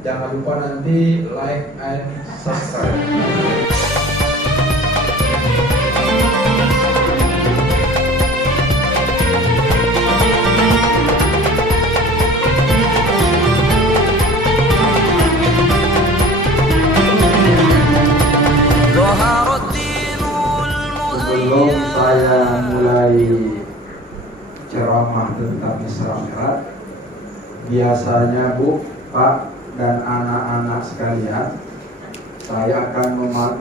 Jangan lupa nanti like and subscribe. Sebelum saya mulai ceramah tentang Isra Mi'raj, biasanya Bu, Pak, dan anak-anak sekalian, saya akan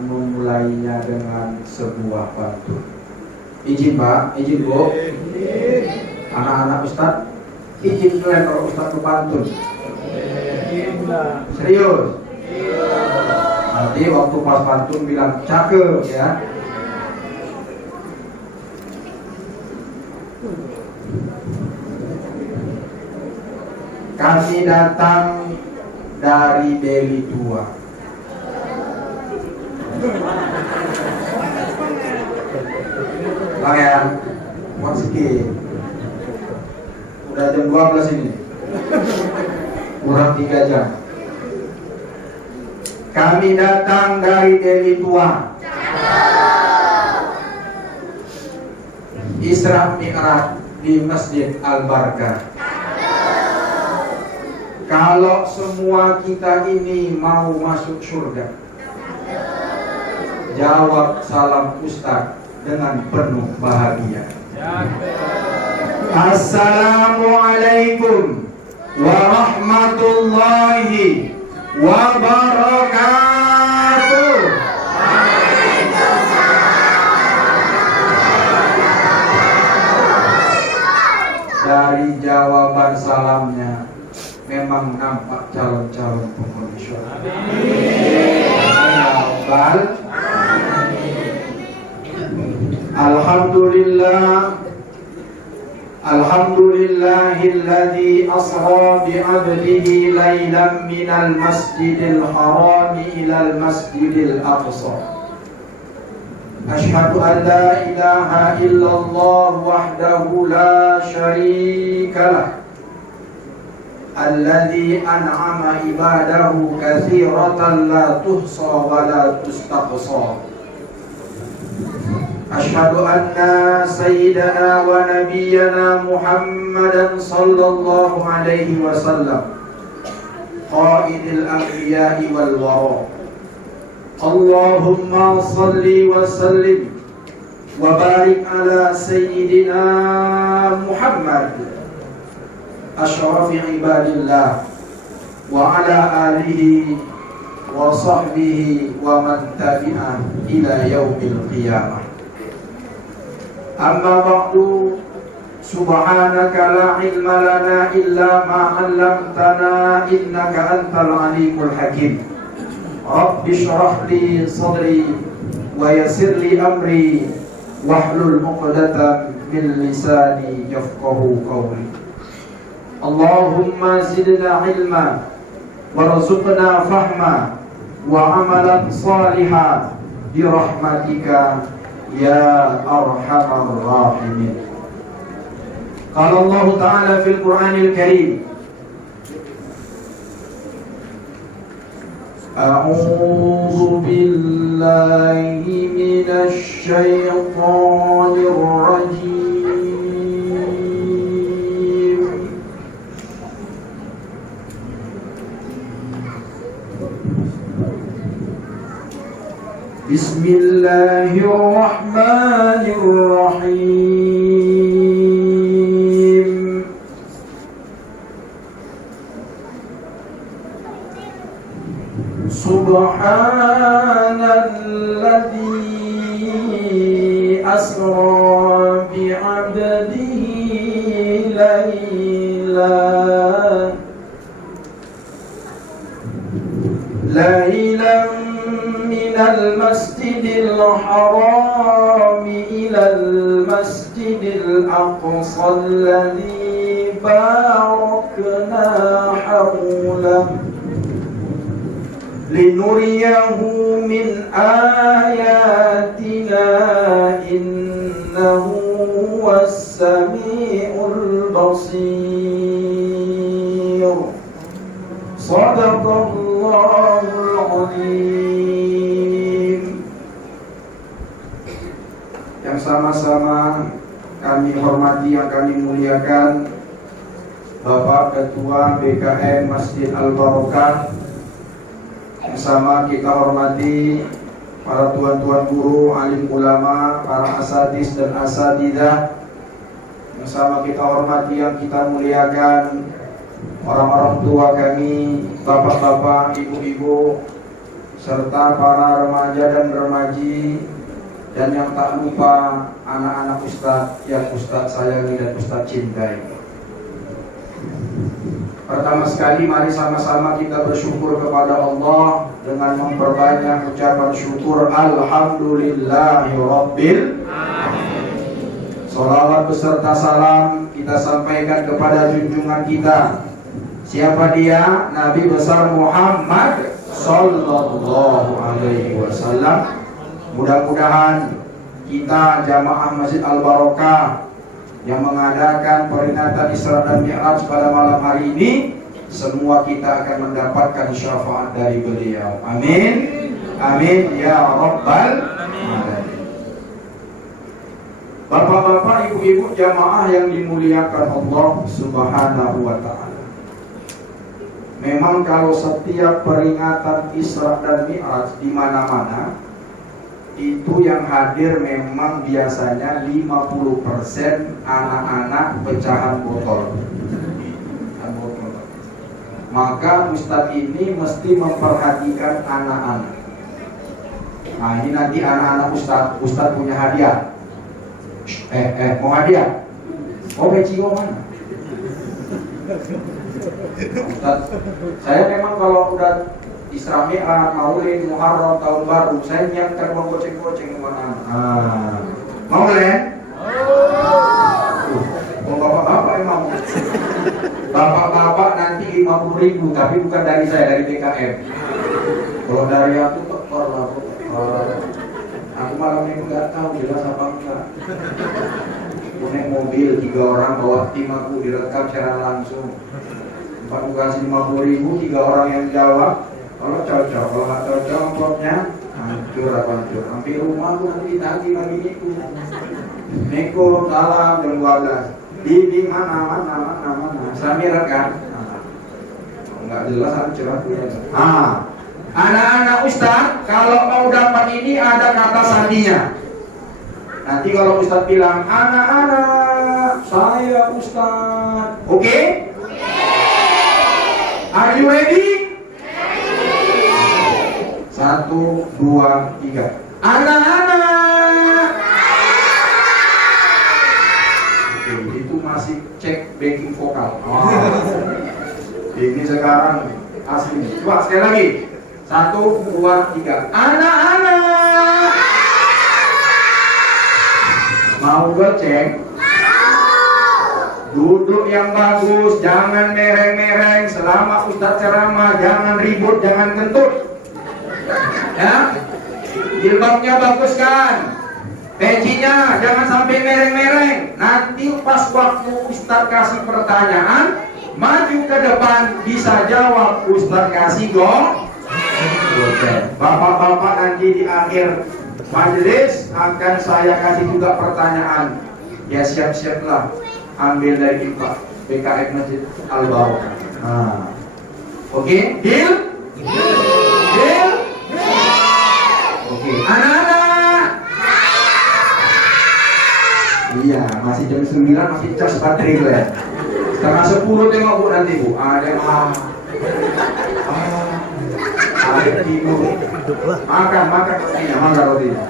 memulainya dengan sebuah pantun. Izin Pak, izin Bu, anak-anak Ustadz, izin kalian kalau Ustadz berpantun. Serius? Nanti waktu pas pantun bilang cakep ya. Kami datang dari Deli Tua. Bang ya, buat sedikit. Udah jam 12 ini. Kurang 3 jam. Kami datang dari Deli Tua. Isra Mi'raj di Masjid Al-Barkah. Kalau semua kita ini mau masuk surga, jawab salam Ustaz dengan penuh bahagia. Assalamualaikum warahmatullahi wabarakatuh. Dari jawaban salamnya memang nampak calon-calon penghuni surga. Alhamdulillah, alhamdulillahilladzi asra bi'abdihi laylan minal masjidil harami ilal masjidil aqsa. Ashhadu an la ilaha illallah wahdahu la syarika lah. Alladzi an'ama ibadahu katsiratan la tuhsa wa la tustaqsa. Asyhadu anna sayyidana wa nabiyyana Muhammadan sallallahu alaihi wasallam qaidil anbiya'i wal wara. Allahumma salli wa sallim wa barik ala sayyidina Muhammad asyrafi ibadillah wa ala alihi wa sahbihi wa man tabi'ah ila yaumil qiyamah. Amma ba'du, subhanaka la ilma lana illa ma 'allamtana innaka antal alimul hakim. Rabbi shrah li sadri wa yassir li amri wahlul 'uqdatam min lisani yafqahu qawli. Allahumma zidna ilma warzuqna fahma wa amalan salihan bi rahmatika ya arhamar rahimin. Qala Allah Ta'ala fil Qur'anil Karim, A'udzu billahi minasy syaithanir rajim. Bismillahirrahmanirrahim. Subhanalladzi asra bi'abdihi laylan minal masjidil harami ilal masjidil aqsa alladzi barakna hawlahu linuriyahu min ayatina innahu huwas sami'ul basir. Shadaqallahul Azim. Yang sama-sama kami hormati, yang kami muliakan, Bapak Ketua BKM Masjid Al-Barokah. Yang sama kita hormati para tuan-tuan guru, alim ulama, para asatidz dan asatidzah. Yang sama kita hormati, yang kita muliakan, orang-orang tua kami, bapak-bapak, ibu-ibu, serta para remaja dan remaji, dan yang tak lupa anak-anak Ustadz yang Ustadz sayangi dan Ustadz cintai. Pertama sekali mari sama-sama kita bersyukur kepada Allah dengan memperbanyak ucapan syukur Alhamdulillahi Rabbil Alamin. Salawat beserta salam kita sampaikan kepada junjungan kita. Siapa dia? Nabi besar Muhammad Sallallahu Alaihi Wasallam. Mudah-mudahan kita jamaah Masjid Al-Barokah yang mengadakan peringatan Isra dan Mi'raj pada malam hari ini, semua kita akan mendapatkan syafaat dari beliau. Amin. Amin ya Rabbal Alamin. Bapak-bapak, ibu-ibu jamaah yang dimuliakan Allah Subhanahu wa ta'ala. Memang kalau setiap peringatan Isra dan Mi'raj di mana-mana, itu yang hadir memang biasanya 50% anak-anak pecahan botol. Maka Ustadz ini mesti memperhatikan anak-anak. Nah ini nanti anak-anak Ustadz punya hadiah. Mau hadiah? Oh peci mana? Ustadz, saya memang kalau udah Isra Mi'raj, Maulid, Muharram, Tahun Baru, saya nyiapkan uang goceng-goceng kemana? Mau Len? Oh, bapak-bapak emang. Bapak-bapak nanti 50.000, tapi bukan dari saya, dari BKM. Kalau dari aku tekor lah. Aku malam ini nggak tahu jelas apa enggak. Naik mobil 3 orang bawa tim aku direkam secara langsung. Aku kasih 50.000, 3 orang yang jawab. Kalau cocok, kalau nggak cocok amplopnya hancur. Hampir rumah aku nanti ditagih lagi niku. Niku salam jam 12. Di mana. Samira kan? Nggak jelas hancur aku ya. Anak-anak Ustadz, kalau mau dapat ini ada kata sandinya. Nanti kalau Ustadz bilang anak-anak, saya Ustadz. Oke? Are you ready? 1, 2, 3. Anak-anak. Oke, itu masih cek backing vokal. Ini sekarang asli. Coba sekali lagi. 1, 2, 3. Anak-anak. Mau goceng? Duduk yang bagus, jangan mereng-mereng. Selama Ustadz ceramah, jangan ribut, jangan kentut. Ya, jilbabnya bagus kan, pecinya jangan sampai mereng-mereng. Nanti pas waktu Ustadz kasih pertanyaan, maju ke depan, bisa jawab, Ustadz kasih gong. Bapak-bapak nanti di akhir majelis akan saya kasih juga pertanyaan. Ya siap-siaplah, ambil dari Pak BKM Masjid Al-Barokah. Oke, deal? Deal? Oke, anak-anak. Iya, masih jam 9 masih cas baterai gue ya. Setengah 10 tengok Bu nanti Bu. Ada yang ada tidur. Makan rotinya, makan rotinya.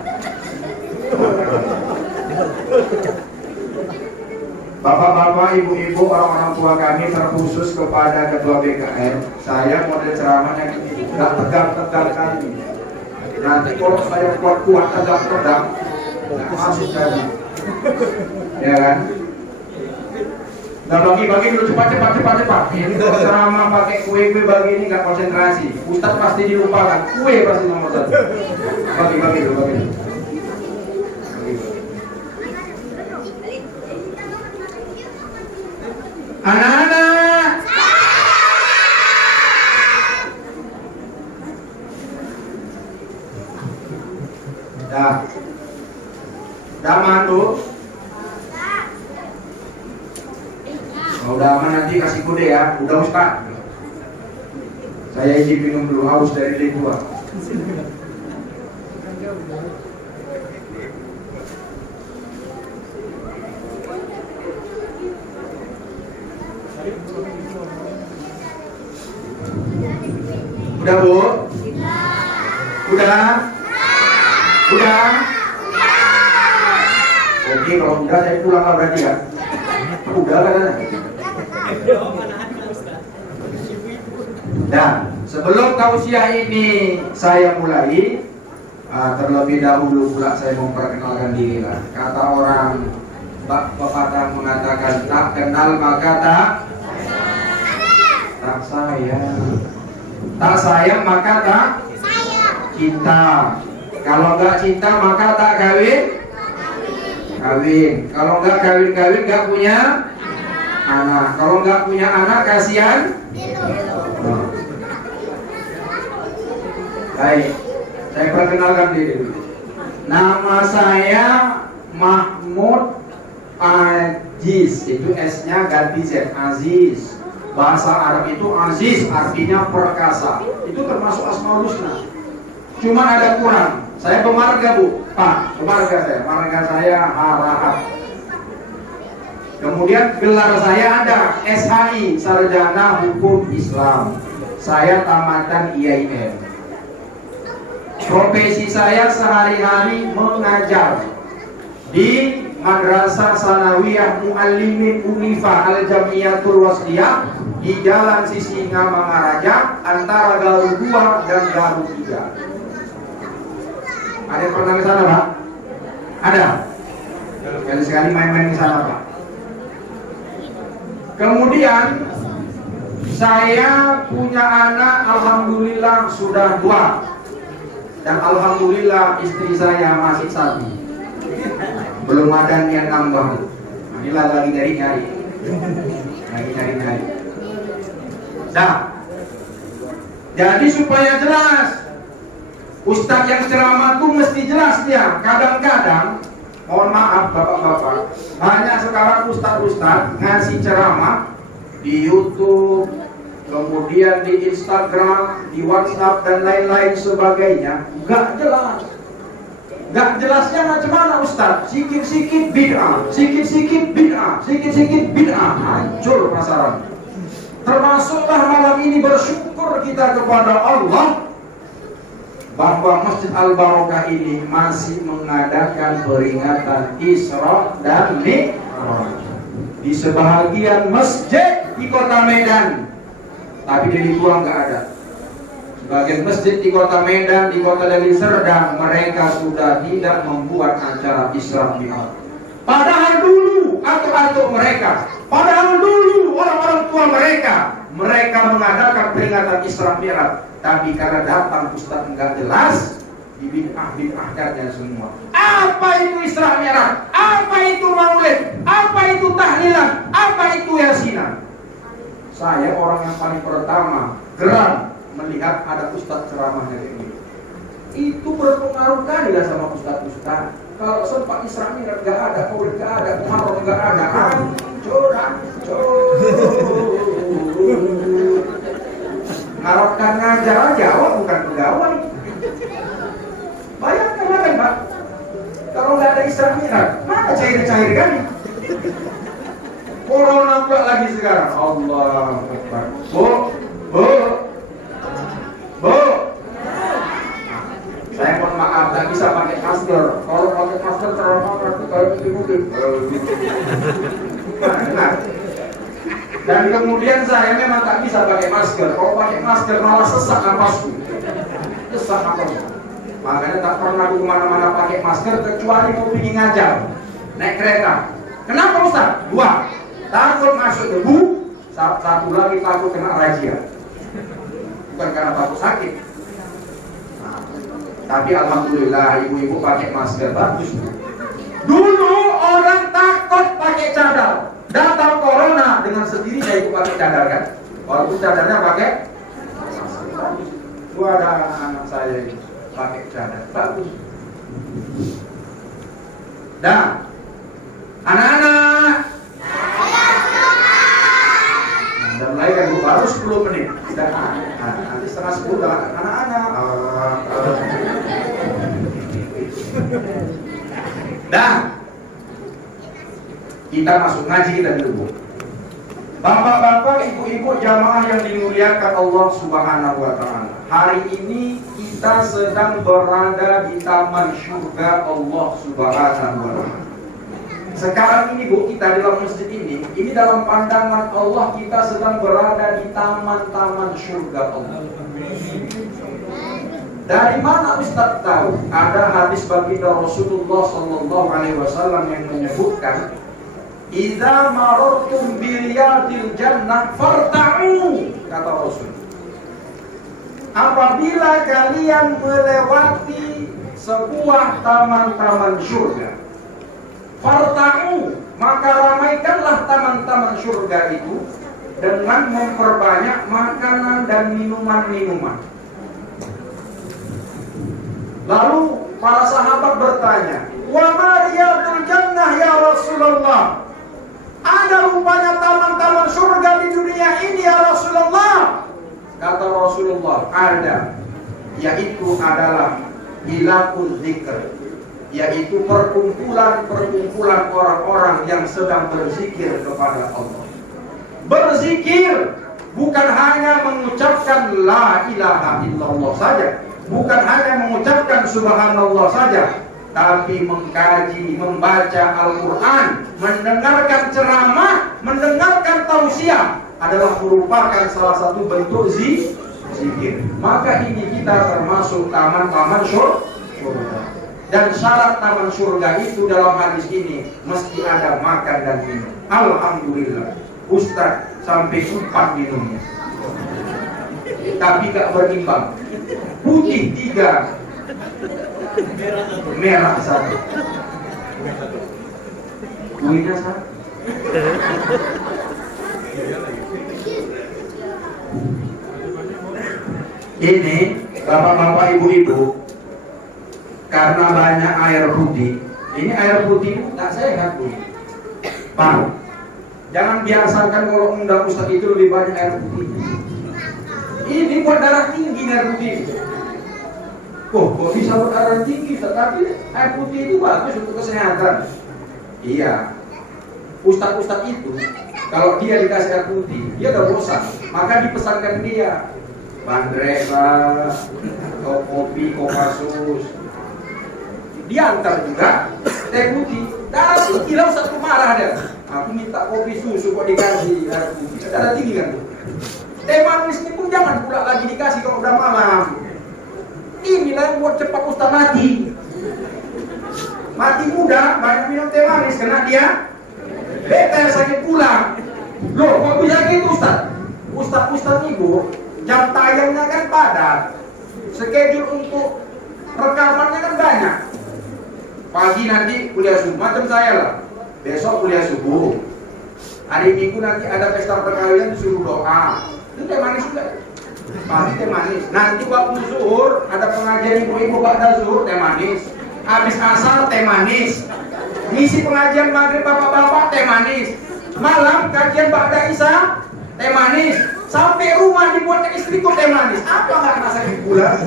Bapak-bapak, ibu-ibu, orang-orang tua kami, terkhusus kepada Ketua BKM, saya model ceramahnya nggak tegang-tegang kali. Nanti kalau saya kuat-kuat tegang-tegang, nggak masuk kali. Ya kan? Nah bagi-bagi dulu cepat. Ini kalau ceramah pakai kue bagi ini nggak konsentrasi. Ustadz pasti dilupakan. Kue pasti nomor 1. Bagi dulu. Anak-anak. Nah, udah aman tuh? Oh, udah aman, nanti kasih kode ya. Udah Ustaz. Saya izin minum dulu, haus dari libuan. Udah Bu? Udah? Udah? Oke, kalau udah saya pulang lah berarti ya. Udah kan? Dan sebelum tausiah ini saya mulai, terlebih dahulu pula saya memperkenalkan diri lah. Kata orang pepatah mengatakan tak kenal maka tak sayang. Tak sayang maka tak cinta. Kalau nggak cinta maka tak kawin. Kalau nggak kawin nggak punya anak. Kalau nggak punya anak kasihan. Baik, saya perkenalkan diri dulu. Nama saya Mahmud Aziz. Itu S-nya ganti Z, Aziz. Bahasa Arab itu Aziz artinya perkasa. Itu termasuk Asmaul Husna. Cuma ada kurang. Saya pemarga Bu, Pak. Marga saya Harahat. Kemudian gelar saya ada SHI, Sarjana Hukum Islam. Saya tamatan IAIN. Profesi saya sehari-hari mengajar di Madrasah Sanawiyah Muallimin Unifa Al-Jamiyatul Wasliyah di Jalan Sisinga Mangaraja antara Garu 2 dan Garu 3. Ada yang pernah ke sana Pak? Ada? Sekali-sekali main-main ke sana Pak. Kemudian saya punya anak, alhamdulillah sudah 2. Dan alhamdulillah istri saya masih 1. Belum ada niat nambah. Inilah lagi nyari-nyari. Nah, jadi supaya jelas, Ustadz yang ceramah tuh mesti jelas dia. Kadang-kadang, mohon maaf bapak-bapak, banyak sekarang ustadz-ustadz ngasih ceramah di YouTube, kemudian di Instagram, di WhatsApp dan lain-lain sebagainya, nggak jelas. Nggak jelasnya macam mana Ustaz? Sikit-sikit bid'ah, sikit-sikit bid'ah, hancur pasaran. Termasuklah malam ini bersyukur kita kepada Allah bahwa Masjid Al-Barokah ini masih mengadakan peringatan Isra dan Mi'raj di sebahagian masjid di Kota Medan. Tapi di Libuang nggak ada. Sebagian masjid di Kota Medan, di Kota Deli Serdang, mereka sudah tidak membuat acara Isra Mi'raj. Padahal dulu atuk-atuk mereka, padahal dulu orang-orang tua mereka mengadakan peringatan Isra Mi'raj. Tapi karena datang Ustaz enggak jelas, dibid'ah-bid'ahkannya semua. Apa itu Isra Mi'raj? Apa itu Maulid? Apa itu tahlilan? Apa itu yasinan? Saya orang yang paling pertama geram melihat ada ustadz ceramah kayak gini. Itu berpengaruh kali lah sama ustadz-ustadz. Kalau sempat Isra Mi'raj gak ada, Maulid gak ada, Muharram gak ada, hancur. Ngarapkan ngajar aja, bukan pegawai. Bayangkan kan Pak, kalau nggak ada Isra Mi'raj, mana cair-cair kan? Corona pula lagi sekarang. Allah Akbar. Bu. Saya mohon maaf, tak bisa pakai masker. Kalau pakai masker ceramah nanti kayak begini. Benar. Dan kemudian saya memang tak bisa pakai masker. Kalau pakai masker malah sesak napasku. Makanya tak pernah aku kemana-mana pakai masker kecuali mau pergi ngajar, naik kereta. Kenapa Ustaz? 2. Takut masuk debu, satu lagi takut kena razia. Bukan karena takut sakit. Nah, tapi alhamdulillah ibu-ibu pakai masker bagus. Dulu orang takut pakai cadar. Datang corona dengan sendirinya ibu pakai cadar kan? Walaupun cadarnya pakai masker bagus. Itu ada anak saya ini pakai cadar bagus. Dah. Anak-anak. Nah, dan mulai kan baru 10 menit. Dah. Nah, nanti setengah 10 dah anak-anak. Dah. Kita masuk ngaji kita dulu. Bapak-bapak, ibu-ibu jamaah yang dimuliakan Allah Subhanahu wa taala. Hari ini kita sedang berada di taman surga Allah Subhanahu wa taala. Sekarang ini Bu, kita di dalam masjid ini dalam pandangan Allah kita sedang berada di taman-taman surga Allah. Dari mana Ustaz tahu? Ada hadis baginda Rasulullah sallallahu alaihi wasallam yang menyebutkan, "Idza marartum bi riyadil jannah farta'u," kata Rasul. Apabila kalian melewati sebuah taman-taman surga, farta'u, maka ramaikanlah taman-taman surga itu dengan memperbanyak makanan dan minuman-minuman. Lalu para sahabat bertanya, "Wa ma riyadul jannah ya Rasulullah?" Ada rupanya taman-taman surga di dunia ini ya Rasulullah? Kata Rasulullah, ada. Yaitu adalah hilakul zikr, yaitu perkumpulan-perkumpulan orang-orang yang sedang berzikir kepada Allah. Berzikir bukan hanya mengucapkan la ilaha illallah saja, bukan hanya mengucapkan subhanallah saja, tapi mengkaji, membaca Al-Quran, mendengarkan ceramah, mendengarkan tausiah adalah merupakan salah satu bentuk zikir. Maka ini kita termasuk taman-taman surga. Dan syarat taman surga itu dalam hadis ini mesti ada makan dan minum. Alhamdulillah, Ustaz sampai 4 minumnya, tapi gak berimbang. Putih 3, merah 1, kuenya 1. Ini bapak-bapak, ibu-ibu, karena banyak air putih. Ini air putih itu tak sehat, Bu. Pak, jangan biasakan kalau undang Ustaz itu lebih banyak air putih. Ini buat darah tinggi air putih. Kok bisa buat darah tinggi? Tetapi air putih itu bagus untuk kesehatan. Iya. Ustaz-ustaz itu kalau dia dikasih air putih, dia udah bosan. Maka dipesankan dia bandresa atau kopi Kopassus. Diantar juga teh putih. Darah tinggi lah Ustaz, marah dia. Aku minta kopi susu kok dikasih air putih. Darah tinggi kan? Teh manis ini pun jangan pula lagi dikasih kalau udah malam. Inilah yang buat cepat Ustaz mati. Mati muda, banyak minum teh manis karena dia bete sakit pulang. Loh, kok bisa gitu Ustaz? Ustaz ibu, jam tayangnya kan padat. Schedule untuk rekamannya kan banyak. Pagi nanti kuliah subuh, macam saya lah. Besok kuliah subuh. Hari Minggu nanti ada pesta perkawinan disuruh doa. Itu teh manis juga. Pagi teh manis. Nanti waktu zuhur ada pengajian ibu-ibu ba'da zuhur teh manis. Habis asar teh manis. Ngisi pengajian maghrib bapak-bapak teh manis. Malam kajian ba'da isya teh manis. Sampai rumah dibuatkan istriku teh manis. Apa nggak rasa gula?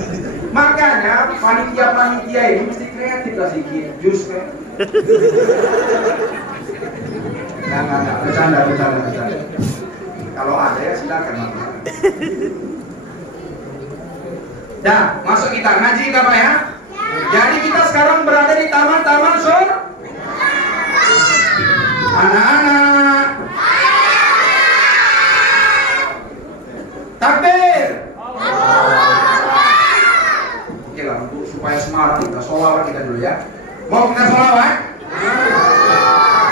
Makanya panitia ini mesti kreatif lah sedikit. Jus kan? Nggak. Bercanda. Kalau ada ya silakan. Dah, masuk kita ngaji kita Pak ya. Jadi kita sekarang berada di taman-taman surga. Anak-anak, takbir. Oke lah, untuk supaya semangat kita sholawat kita dulu ya. Mau kita sholawat?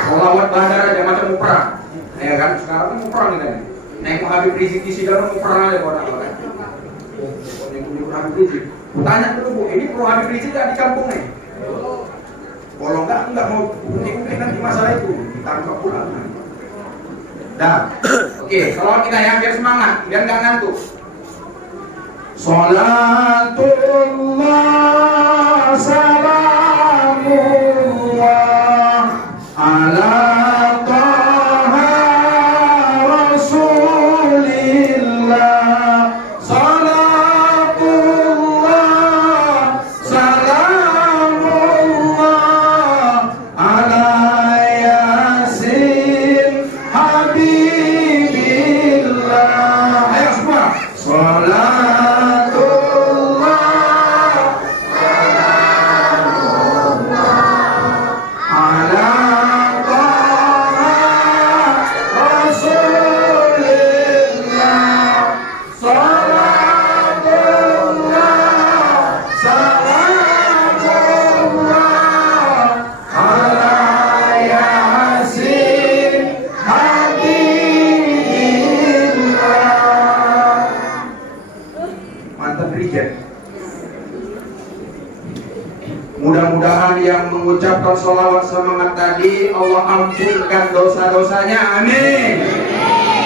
Sholawat bandar aja macam mau perang. Ya kan, sekarang kan mau perang kita nih. Naik Habib Rizik di Sidang mau perang aja orang-orang. Habib Rizik. Tanya dulu Bu, ini pro Habib Rizik gak di kampung nih? Kalau enggak mau publik nanti masalah itu ditangkap pulang. Dah, oke, kalau kita yang biar semangat, biar nggak ngantuk. Salatullah salam reject. Mudah-mudahan yang mengucapkan sholawat semangat tadi Allah ampunkan dosa-dosanya, amin.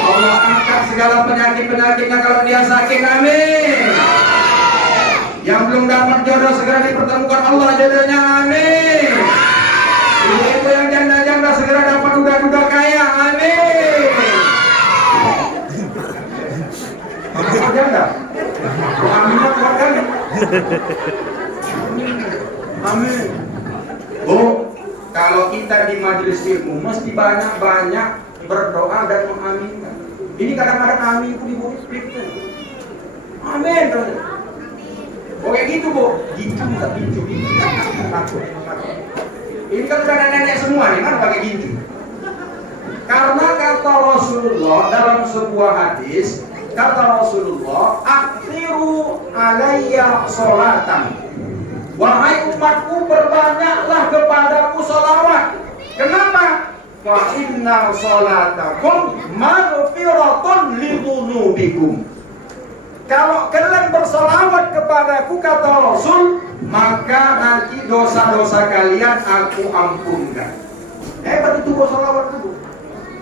Allah angkat segala penyakit-penyakitnya kalau dia sakit, amin. Yang belum dapat jodoh segera dipertemukan Allah jodohnya, amin. Ibu-ibu yang janda-janda segera dapat duda-duda kaya, amin. Apa janda? Aminnya kuat kan? Amin. Bu, kalau kita di majelis ilmu mesti banyak-banyak berdoa dan mengaminkan. Ini kadang-kadang amin itu dibuat amin. Oke gitu bu, gincu tak gincu. Ini kan udah nenek semua nih, mana pakai gincu? Karena kata Rasulullah dalam sebuah hadis, kata Rasulullah, "Aktsiru alayya sholatan." Wahai umatku, perbanyaklah kepadaku sholawat. Kenapa? Fa inna sholatakum maghfiratun lidzunubikum. Kalau kalian bersolawat kepadaku, kata Rasul, maka nanti dosa-dosa kalian aku ampunkan. Hebat itu bersolawat itu.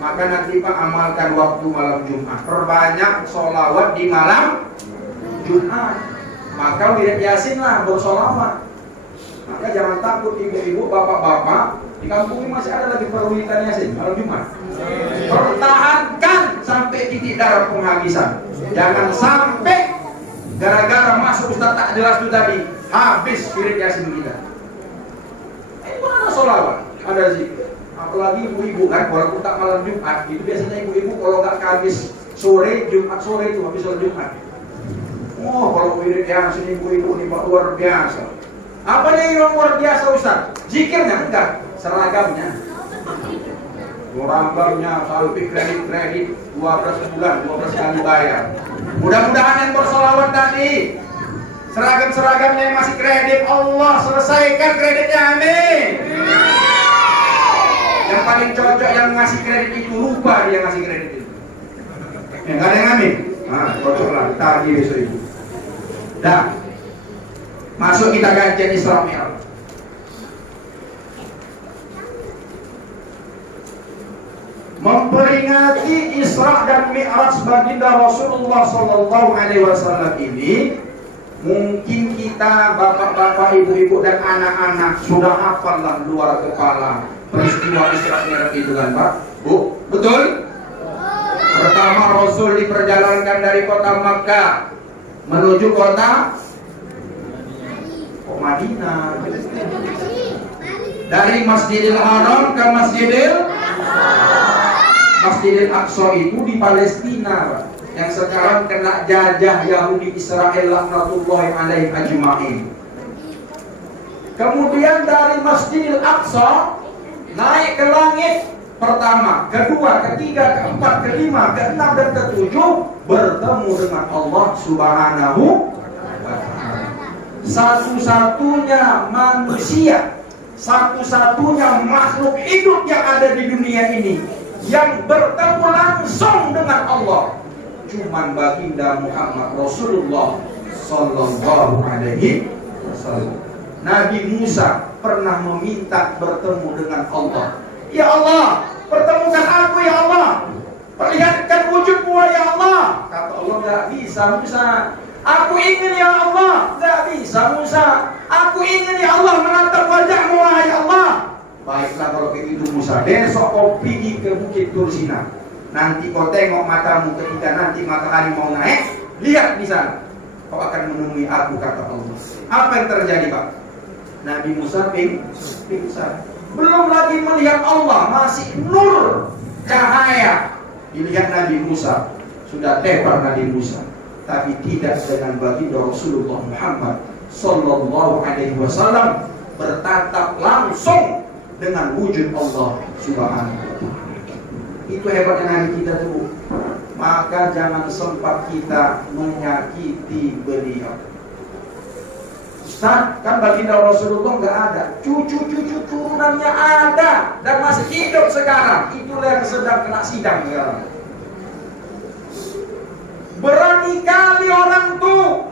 Maka nanti Pak amalkan waktu malam Jumat. Perbanyak solawat di malam Jumat. Maka wirid Yasin lah bersolawat. Maka jangan takut ibu-ibu, bapak-bapak. Di kampung ini masih ada lagi perwitan Yasin malam Jumat. Pertahankan sampai titik darah penghabisan. Jangan sampai gara-gara masuk Ustaz tak jelas itu tadi habis wirid Yasin kita. Itu ada solawat, ada zikir. Apalagi ibu-ibu kan, walaupun tak malam Jumat, itu biasanya ibu-ibu kalau nggak habis sore, Jumat sore itu habis sholat Jumat. Oh, kalau wirid Yasin ibu-ibu ini luar biasa. Apa yang luar biasa Ustaz? Zikirnya enggak, seragamnya. Rambarnya sampai kredit 12 bulan, 12 kali bayar. Mudah-mudahan yang bersolawat tadi seragam-seragamnya yang masih kredit, Allah selesaikan kreditnya, amin. Yang paling cocok yang ngasih kredit itu lupa dia ngasih kredit itu. Enggak ada yang amin. Nah, cocoklah tadi besok itu. Dah. Masuk kita kajian Isra Mi'raj. Memperingati Isra dan Mi'raj baginda Rasulullah SAW ini, mungkin kita bapak-bapak, ibu-ibu dan anak-anak sudah hafal lah luar kepala peristiwa Isra Mi'raj itu kan Pak? Bu, betul? Pertama Rasul diperjalankan dari kota Makkah menuju kota Madinah. Dari Masjidil Haram ke Masjidil Aqsa itu di Palestina, yang sekarang kena jajah Yahudi Israel laknatullahi alaihim ajma'in. Kemudian dari Masjidil Aqsa naik ke langit pertama, kedua, ketiga, keempat, kelima, keenam dan ketujuh bertemu dengan Allah Subhanahu wa ta'ala. Satu-satunya manusia, satu-satunya makhluk hidup yang ada di dunia ini yang bertemu langsung dengan Allah cuman baginda Muhammad Rasulullah Sallallahu Alaihi Wasallam. Nabi Musa pernah meminta bertemu dengan Allah. Ya Allah, pertemukan aku ya Allah, perlihatkan wujudmu ya Allah. Kata Allah, tidak bisa Musa. Aku ingin ya Allah. Tidak bisa Musa. Aku ingin ya Allah menatap wajahmu wahai Allah. Baiklah kalau begitu Musa, besok kau pergi ke Bukit Tursina. Nanti kau tengok matamu ketika nanti matahari mau naik, lihat di sana. Kau akan menemui aku, kata Allah. Apa yang terjadi Pak? Nabi Musa pingsan. Belum lagi melihat Allah, masih nur cahaya. Dilihat Nabi Musa, sudah tebar Nabi Musa. Tapi tidak dengan baginda Rasulullah Muhammad Sallallahu Alaihi Wasallam bertatap langsung dengan wujud Allah Subhanahu wa ta'ala. Itu hebatnya Nabi kita tuh. Maka jangan sempat kita menyakiti beliau. Ustaz, kan baginda Rasulullah nggak ada, cucu-cucu turunannya ada dan masih hidup sekarang. Itulah yang sedang kena sidang sekarang. Berani kali orang tuh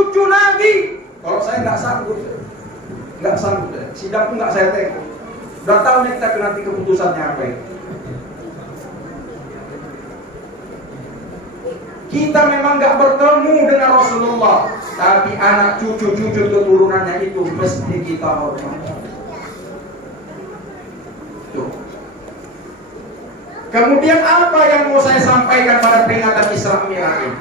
cucu Nabi. Kalau saya nggak sanggup, sidang pun nggak saya tengok. Udah tahu nih kita nanti keputusannya apa ini. Kita memang nggak bertemu dengan Rasulullah, tapi anak cucu-cucu keturunannya itu mesti kita hormati. Kemudian apa yang mau saya sampaikan pada peringatan Isra Mi'raj ini?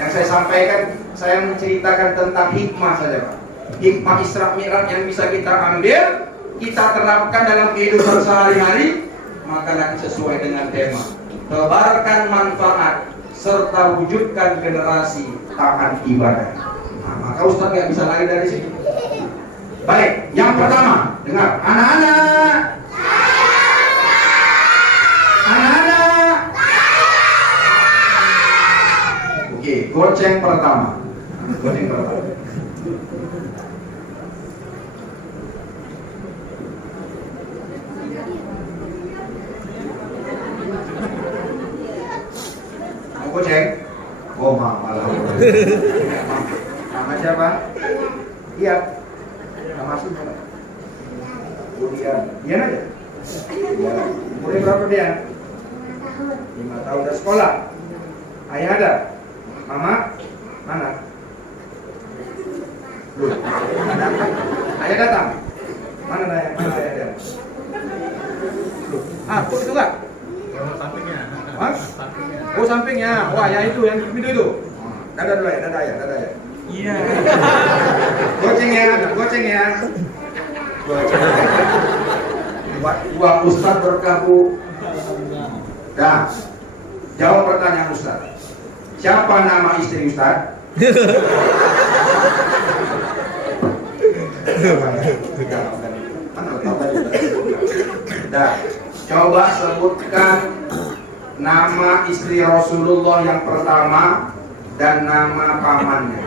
Yang saya sampaikan, saya menceritakan tentang hikmah saja, Pak. Hikmah Isra Mi'raj yang bisa kita ambil, kita terapkan dalam kehidupan sehari-hari, maka nanti sesuai dengan tema. Tebarkan manfaat serta wujudkan generasi taat ibadah. Nah, maka Ustaz nggak bisa lari dari sini. Baik, yang pertama, dengar, anak-anak. Oke, goceng pertama. Mau goceng? Oh, malah. Nama siapa? Iya. Nama aslinya. Dian. Dian aja. Ya. Umurnya berapa dia? 5 tahun. Udah sekolah. Ayah ada? Mama? Mana? Loh. Ayah datang? Mana ayah? Mana ayah ada? Loh. Kok itu enggak? Sampingnya. Hah? Oh, sampingnya. Wah, ayah itu yang video itu. Dadah dulu ya, dadah ya. Iya. Goceng ya, goceng ya. Buat Ustaz berkah, Bu. Dah. Jawab pertanyaan Ustaz. Siapa nama istri Ustaz? Dah. Coba sebutkan nama istri Rasulullah yang pertama dan nama pamannya.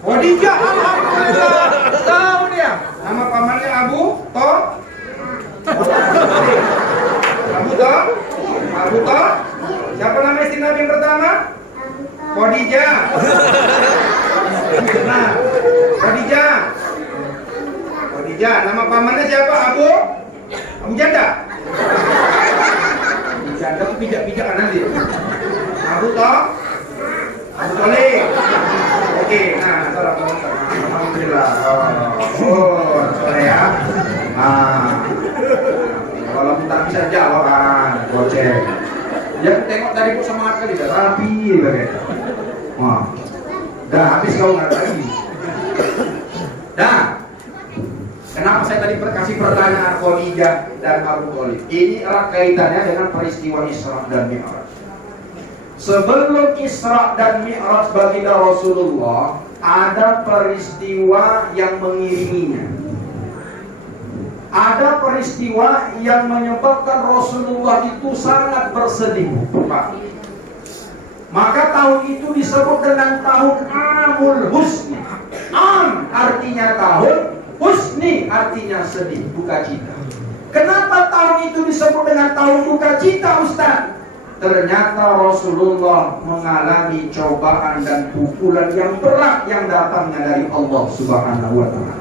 Khadijah. Alhamdulillah. Tahu dia. Nama pamannya Abu Toh. Abu Toh. Siapa nama istri Nabi yang pertama? Khadijah. Nah, Khadijah. Nama pamannya siapa? Abu Janda. Abu Janda itu pijak-pijak kan nanti. Abu Toh. Abu Toleh. Oke, nah, salah. Alhamdulillah. Oh, soleh ya. Nah, kalau kita bisa jawab kan, goceng. Ya tengok tadi kok semangat kali, dah rapi begitu. Wah, dah habis kau nggak lagi. Dah. Kenapa saya tadi kasih pertanyaan Khadijah dan Abu Thalib? Ini erat kaitannya dengan peristiwa Isra dan Mi'raj. Sebelum Isra dan Mi'raj baginda Rasulullah, ada peristiwa yang mengiriminya. Ada peristiwa yang menyebabkan Rasulullah itu sangat bersedih, Pak. Maka tahun itu disebut dengan tahun Amul Husni. Am artinya tahun, husni artinya sedih, duka cita. Kenapa tahun itu disebut dengan tahun duka cita, Ustaz? Ternyata Rasulullah mengalami cobaan dan pukulan yang berat yang datangnya dari Allah Subhanahu wa Ta'ala.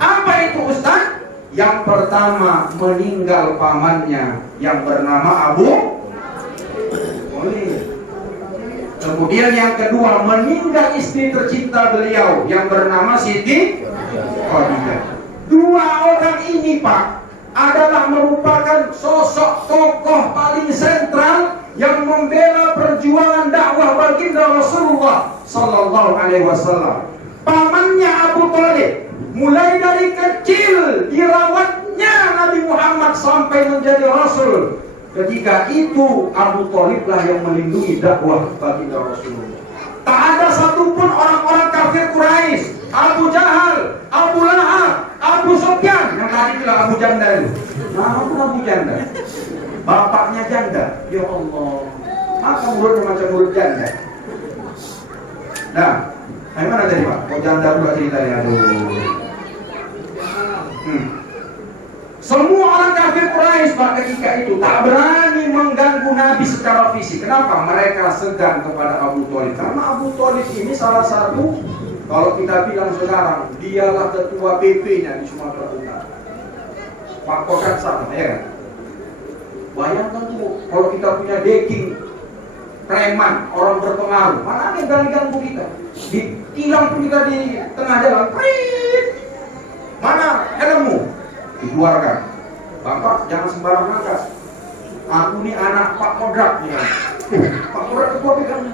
Apa itu, Ustaz? Yang pertama, meninggal pamannya yang bernama Abu Thalib. Kemudian yang kedua, meninggal istri tercinta beliau yang bernama Siti Khadijah. Dua orang ini, Pak, adalah merupakan sosok tokoh paling sentral yang membela perjuangan dakwah baginda Rasulullah Sallallahu Alaihi Wasallam. Pamannya Abu Thalib, mulai dari kecil dirawatnya Nabi Muhammad sampai menjadi Rasul. Ketika itu Abu Thalib lah yang melindungi dakwah baginda Rasulullah. Tak ada satupun orang-orang kafir Quraisy, Abu Jahal, Abu Lahab, Abu Sufyan, yang tadi bilang Abu Janda itu. Nama pun Abu Janda. Bapaknya janda. Ya Allah. Maka mulutnya macam mulut janda. Nah, mana tadi Pak? Kok janda pula ceritanya? Aduh. Semua orang kafir Quraisy Pak ketika itu tak berani mengganggu Nabi secara fisik. Kenapa? Mereka segan kepada Abu Thalib. Karena Abu Thalib ini salah satu, kalau kita bilang sekarang, dialah ketua BP-nya di Sumatera Utara. Pangkokan sama, ya kan? Bayangkan tuh, kalau kita punya deking preman, orang berpengaruh, mana ada yang ganggu kita? Ditilang pun kita di tengah jalan, prit! Mana helmmu? Dikeluarkan. Bapak jangan sembarang angkat. Aku nih anak Pak Kodrak nih. Pak Kodrak ketua PKI.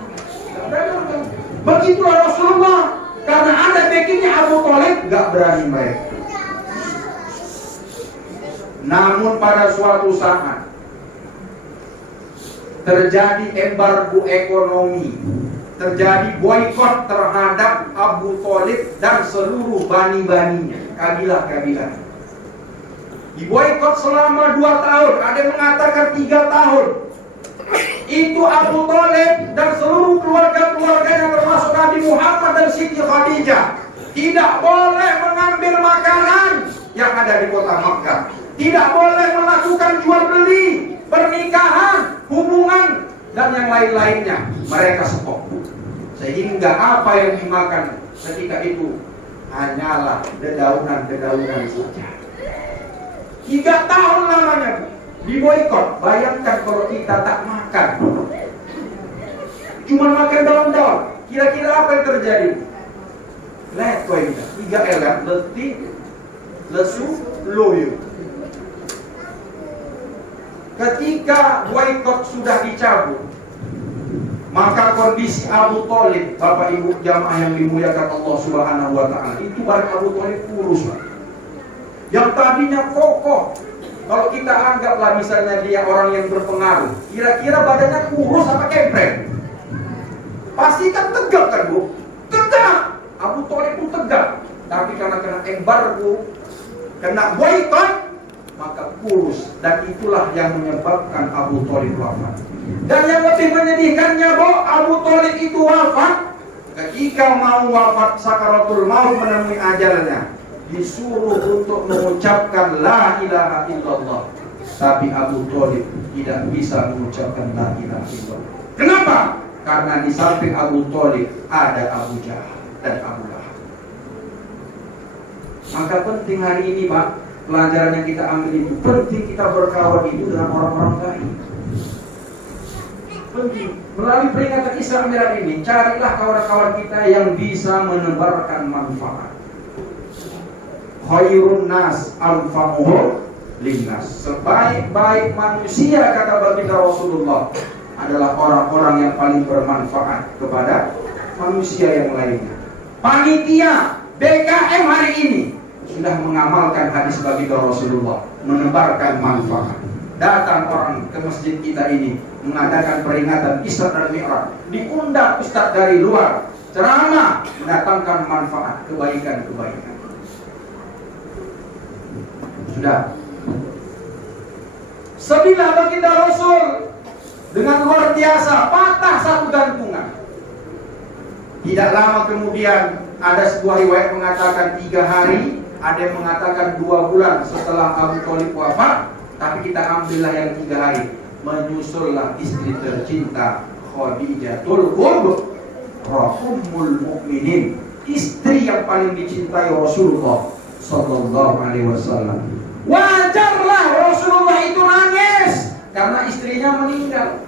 Begitulah Rasulullah. Karena ada backingnya Abu Thalib, gak berani mereka. Namun pada suatu saat terjadi embargo ekonomi, terjadi boikot terhadap Abu Thalib dan seluruh bani-baninya, kabilah-kabilah. Diboikot selama 2 tahun, ada yang mengatakan 3 tahun. Itu Abu Thalib dan seluruh keluarga-keluarganya termasuk Nabi Muhammad dan Siti Khadijah tidak boleh mengambil makanan yang ada di kota Makkah. Tidak boleh melakukan jual beli, pernikahan, hubungan, dan yang lain-lainnya. Mereka stop. Sehingga apa yang dimakan ketika itu hanyalah dedaunan-dedaunan saja. 3 tahun lamanya diboikot. Bayangkan kalau kita tak makan, cuma makan daun-daun, kira-kira apa yang terjadi? Letoy kita 3 elat, letih, lesu, loyo. Ketika boikot sudah dicabut, maka kondisi Abu Thalib, Bapak Ibu jamaah yang dimuliakan Allah Subhanahu wa taala, itu badan Abu Thalib kurus, Pak. Yang tadinya kokoh, kalau kita anggaplah misalnya dia orang yang berpengaruh, kira-kira badannya kurus sama kempreng. Pasti kan tegak kan, Bu? Tegak. Abu Thalib pun tegak. Tapi karena kena embargo, kena boikot, maka kurus, dan itulah yang menyebabkan Abu Thalib wafat. Dan yang lebih menyedihkannya, Bu, Abu Thalib itu wafat ketika mau wafat sakaratul maut menemui ajalnya, disuruh untuk mengucapkan la ilaha illallah, tapi Abu Thalib tidak bisa mengucapkan la ilaha illallah. Kenapa? Karena di samping Abu Thalib ada Abu Jahal dan Abu Lahab. Maka penting hari ini, Pak, pelajaran yang kita ambil itu penting, kita berkawan itu dengan orang-orang baik. Penting. Melalui peringatan Isra Mi'raj ini, carilah kawan-kawan kita yang bisa menebarkan manfaat. Khairun nas anfa'uhum linnas. Sebaik-baik manusia, kata baginda Rasulullah, adalah orang-orang yang paling bermanfaat kepada manusia yang lainnya. Panitia BKM hari ini sudah mengamalkan hadis baginda Rasulullah, menebarkan manfaat. Datang orang ke masjid kita ini mengadakan peringatan Isra dan Mi'raj, diundang ustaz dari luar, ceramah, mendatangkan manfaat, kebaikan-kebaikan. Sudah. Sebilah baginda Rasul dengan luar biasa, patah satu gantungan. Tidak lama kemudian ada sebuah riwayat mengatakan 3 hari, ada yang mengatakan 2 bulan setelah Abu Thalib wafat. Tapi kita ambillah yang 3 hari. Menyusullah istri tercinta Khadijatul Kubra, Ummul Mukminin, istri yang paling dicintai Rasulullah sallallahu alaihi wasallam. Wajarlah Rasulullah itu nangis karena istrinya meninggal.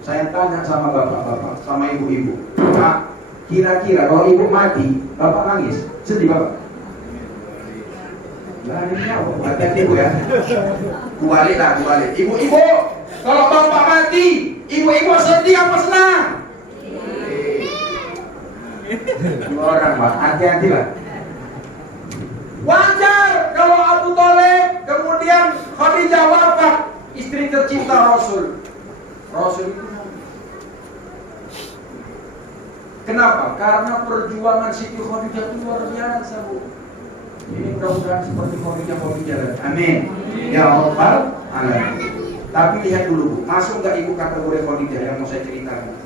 Saya tanya sama bapak-bapak, sama ibu-ibu, Pak, kira-kira kalau ibu mati, bapak nangis? Sedih bapak? Hati-hati, Bu, ya. Kubalik. Ibu-ibu, kalau bapak mati, ibu-ibu sedih apa senang? Dua orang, Pak. Hati-hati, Pak. Wajar kalau Abu Thalib, kemudian Khadijah wafat, istri tercinta Rasul itu. Kenapa? Karena perjuangan Siti Khadijah itu luar biasa, Bu. Ini mudah-mudahan seperti Khadijah. Amin. Ya Rabbal alamin. Tapi lihat dulu, Bu, masuk nggak ibu kategori Khadijah yang mau saya ceritakan?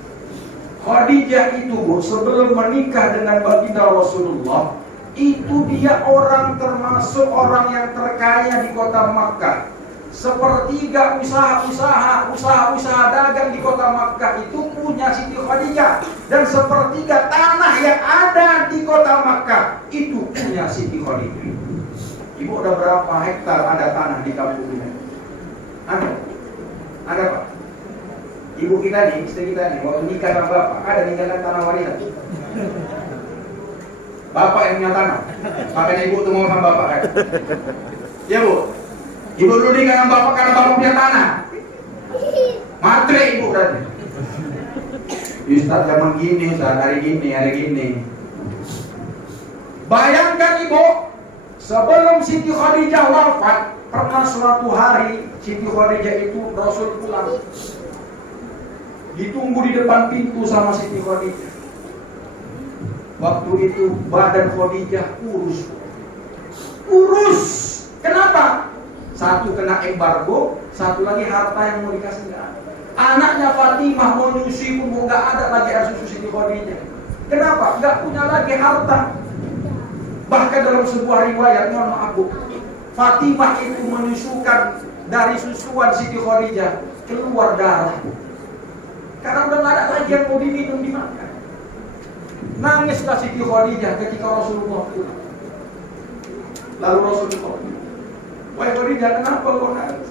Khadijah itu, Bu, sebelum menikah dengan baginda Rasulullah, itu dia orang termasuk orang yang terkaya di kota Makkah. Sepertiga usaha dagang di kota Makkah itu punya Siti Khadijah, dan sepertiga tanah yang ada di kota Makkah itu punya Siti Khadijah. Ibu udah berapa hektar ada tanah di kampung ini? Ada Pak? Ibu kita nih, istri kita nih, waktu nikah sama bapak, ada ninggalkan tanah warisan. Bapak yang punya tanah, makanya ibu tuh mau sama bapak kan? Ya Bu, ibu dulu nikah sama bapak karena bapak punya tanah. Matre ibu berarti. Ustaz zaman gini, Ustaz hari gini. Bayangkan ibu, sebelum Siti Khadijah wafat, pernah suatu hari Siti Khadijah itu Rasul pulang. Ditunggu di depan pintu sama Siti Khadijah. Waktu itu badan Khadijah kurus. Kenapa? Satu kena embargo, satu lagi harta yang mau dikasih nggak ada. Anaknya Fatimah mau nyusi pun nggak ada lagi air susu Siti Khadijah. Kenapa? Nggak punya lagi harta. Bahkan dalam sebuah riwayat, mohon maaf Bu, Fatimah itu menyusukan dari susuan Siti Khadijah keluar darah. Karena udah nggak ada lagi yang mau diminum dimakan. Nangislah Siti Khadijah ketika Rasulullah pulang. Lalu Rasulullah, wahai Khadijah, kenapa kau nangis?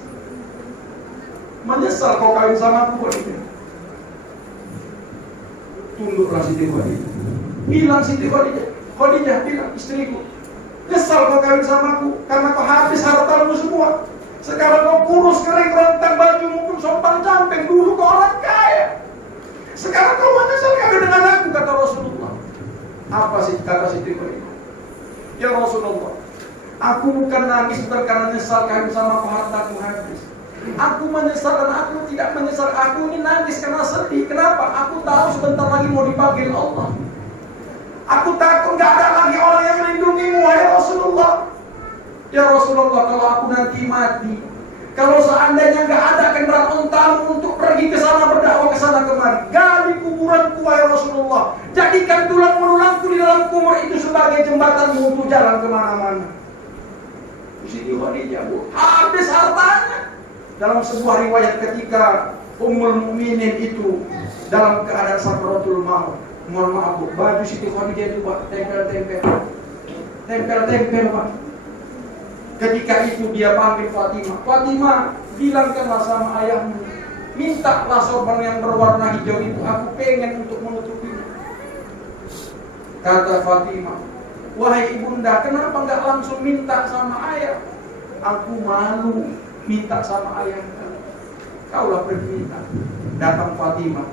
Menyesal kau kawin sama aku, Khadijah. Tunduklah Siti Khadijah. Bilang Siti Khadijah bilang, istriku, nyesal kau kawin sama aku karena kau habis hartamu semua. Sekarang kau kurus, kering, rentang, bajumu pun sompang camping. Dulu kau orang kaya. Sekarang kau menyesal kawin dengan aku, kata Rasulullah. Apa sih kata Siti Khadijah? Ya Rasulullah, aku bukan nangis karena nyesal kawin sama kau, hartaku habis. Aku menyesal dan aku tidak menyesal. Aku ini nangis karena sedih. Kenapa? Aku tahu sebentar lagi mau dipanggil Allah. Aku takut gak ada lagi orang yang melindungimu, ya Rasulullah. Ya Rasulullah, kalau aku nanti mati, kalau seandainya gak ada kendaraan untamu untuk pergi ke sana berdakwah ke sana kemari, gali kuburanku, ya Rasulullah. Jadikan tulang belulangku di dalam kubur itu sebagai jembatanmu untuk jalan kemana-mana. Siti Khadijah, Bu, habis hartanya. Dalam sebuah riwayat ketika Ummul Mukminin itu dalam keadaan sakratul maut, mohon maaf Bu, baju Siti Khadijah itu Pak tempel-tempel Pak. Ketika itu dia panggil Fatimah, bilangkanlah sama ayahmu, mintalah sorban yang berwarna hijau itu, aku pengen untuk menutupinya. Kata Fatimah, wahai ibunda, kenapa enggak langsung minta sama ayah? Aku malu minta sama ayah. Kaulah pergi minta. Datang Fatimah,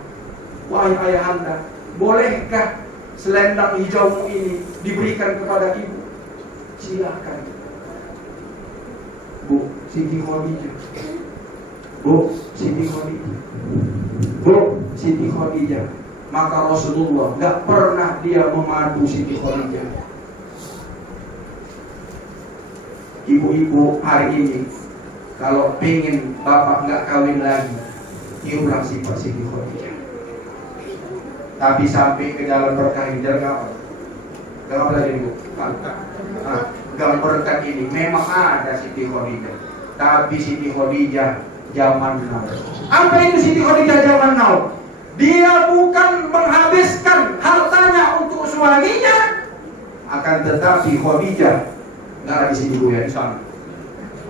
wahai ayahanda, bolehkah selendang hijaumu ini diberikan kepada ibu? Silakan. Bu, Siti Khadijah. Bu, Siti Khadijah. Maka Rasulullah gak pernah dia memadu Siti Khadijah. Ibu-ibu hari ini, kalau pengen bapak gak kawin lagi, tiuplah sifat Siti Khadijah. Tapi sampai ke dalam berkah ini, jangan apa lagi Bu? Dalam berkat ini memang ada Siti Khadijah, tapi Siti Khadijah zaman now. Apa itu Siti Khadijah zaman now? Dia bukan menghabiskan hartanya untuk suaminya, akan tetapi Khadijah nggak ada di sini Bu ya, di sana.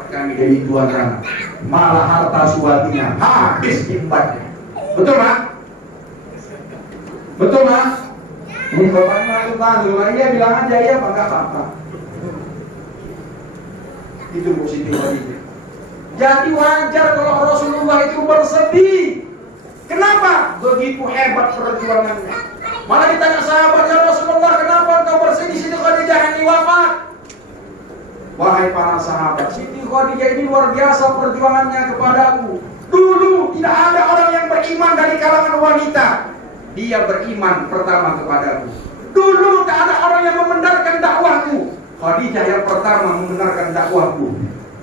Kami jadi tuan rumah, malah harta suaminya habis imbasnya. Betul Mak? Betul Mak? Ini bapaknya aku tahu, dia bilang aja ya Pak, nggak apa-apa. Itu Bu Siti Khadijah. Jadi wajar kalau Rasulullah itu bersedih. Kenapa? Begitu hebat perjuangannya. Malah ditanya sahabat, ya Rasulullah, kenapa engkau bersedih Siti Khadijah ini wafat? Wahai para sahabat, Siti Khadijah ini luar biasa perjuangannya kepadaku. Dulu tidak ada orang yang beriman dari kalangan wanita. Dia beriman pertama kepadaku. Dulu tak ada orang yang membenarkan dakwahku. Khadijah yang pertama membenarkan dakwahku.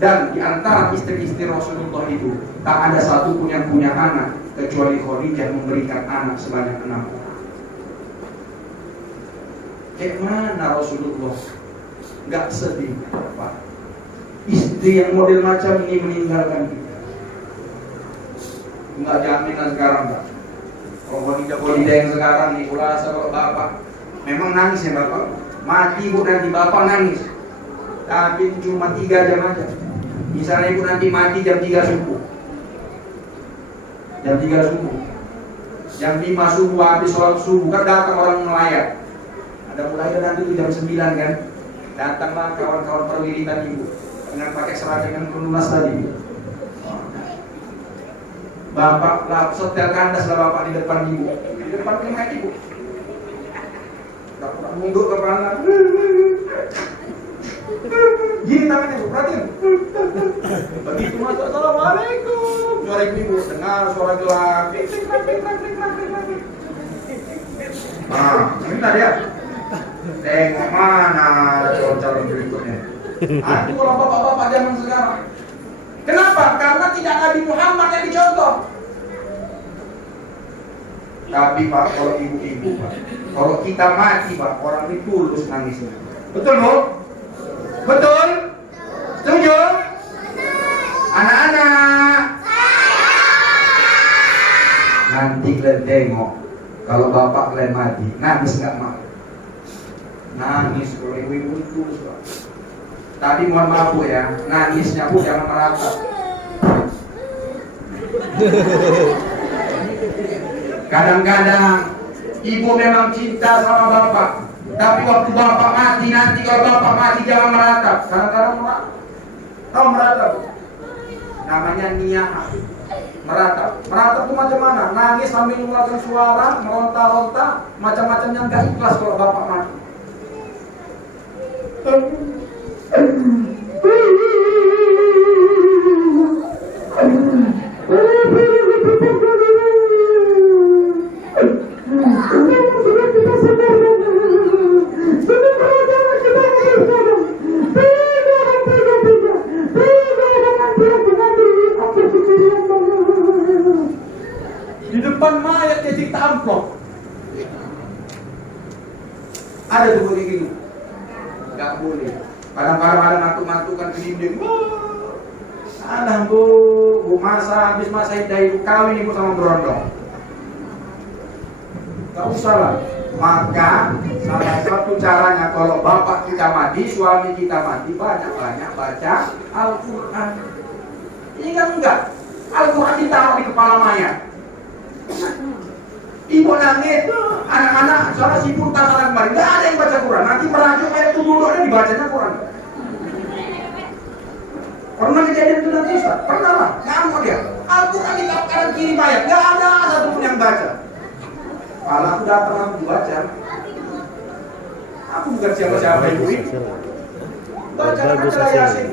Dan di antara istri-istri Rasulullah itu tak ada satupun yang punya anak kecuali Khadijah memberikan anak sebanyak 6 orang. Kayak mana Rasulullah nggak sedih Pak? istri yang model macam ini meninggalkan kita. Enggak jaminan sekarang, Pak. Kalau wanita yang sekarang nih, kalau bapak memang nangis ya bapak, mati ibu nanti bapak nangis, tapi cuma 3 jam aja. Misalnya ibu nanti mati jam 3 subuh, jam 5 subuh habis sholat subuh kan datang orang melayat. Ada mulai nanti jam 9 kan, datanglah kawan-kawan perwiritan ibu dengan pakai seragam yang penunas tadi. Bapak lah setel kandas lah bapak di depan ibu, di depan rumah ibu. Bapak mundur ke kanan, gini tangannya ibu, perhatiin. Begitu masuk, assalamualaikum, suara ibu dengar suara gelang, minta dia, tengok mana calon-calon berikutnya. Itu kalau bapak-bapak zaman sekarang. Kenapa? Karena tidak Nabi Muhammad yang dicontoh. Tapi Pak, kalau ibu-ibu Pak, kalau kita mati Pak, orang itu tulus nangisnya. Betul Bu? Betul? Setuju? Anak-anak, nanti kalian tengok, kalau bapak kalian mati, nangis nggak mau? Nangis kalau ibu-ibu itu tulus Pak. Tadi mohon maaf Bu ya, nangisnya Bu jangan meratap. Kadang-kadang ibu memang cinta sama bapak, tapi waktu bapak mati nanti, kalau bapak mati jangan meratap. Kadang-kadang meratap. Tahu meratap? Namanya niyah. Meratap. Meratap itu macam mana? Nangis sambil mengeluarkan suara, meronta-ronta, macam-macam yang gak ikhlas kalau bapak mati. Di depan mayat dia cipta amplop. Ada tuh begini. Gak boleh. Kadang-kadang ada mantu-mantukan ke dinding. Alah bu masa habis masa iddah ibu kawin ibu sama berondong. Gak usah lah. Maka salah satu caranya kalau bapak kita mati, suami kita mati, banyak-banyak baca Al-Quran. Ingat enggak? Al-Quran ditaruh di kepala mayat. Ibu nangis, anak-anak, soalnya sibuk tak salah kemarin, gak ada yang baca Quran. Nanti merajuk ayat itu duduknya dibacanya Quran. Pernah kejadian itu nanti Ustaz? Pernah lah, ngamuk dia. Al-Quran di kanan kiri mayat, gak ada satupun yang baca. Kalau aku datang aku baca, aku bukan siapa-siapa ibu ini. Baca Yasin.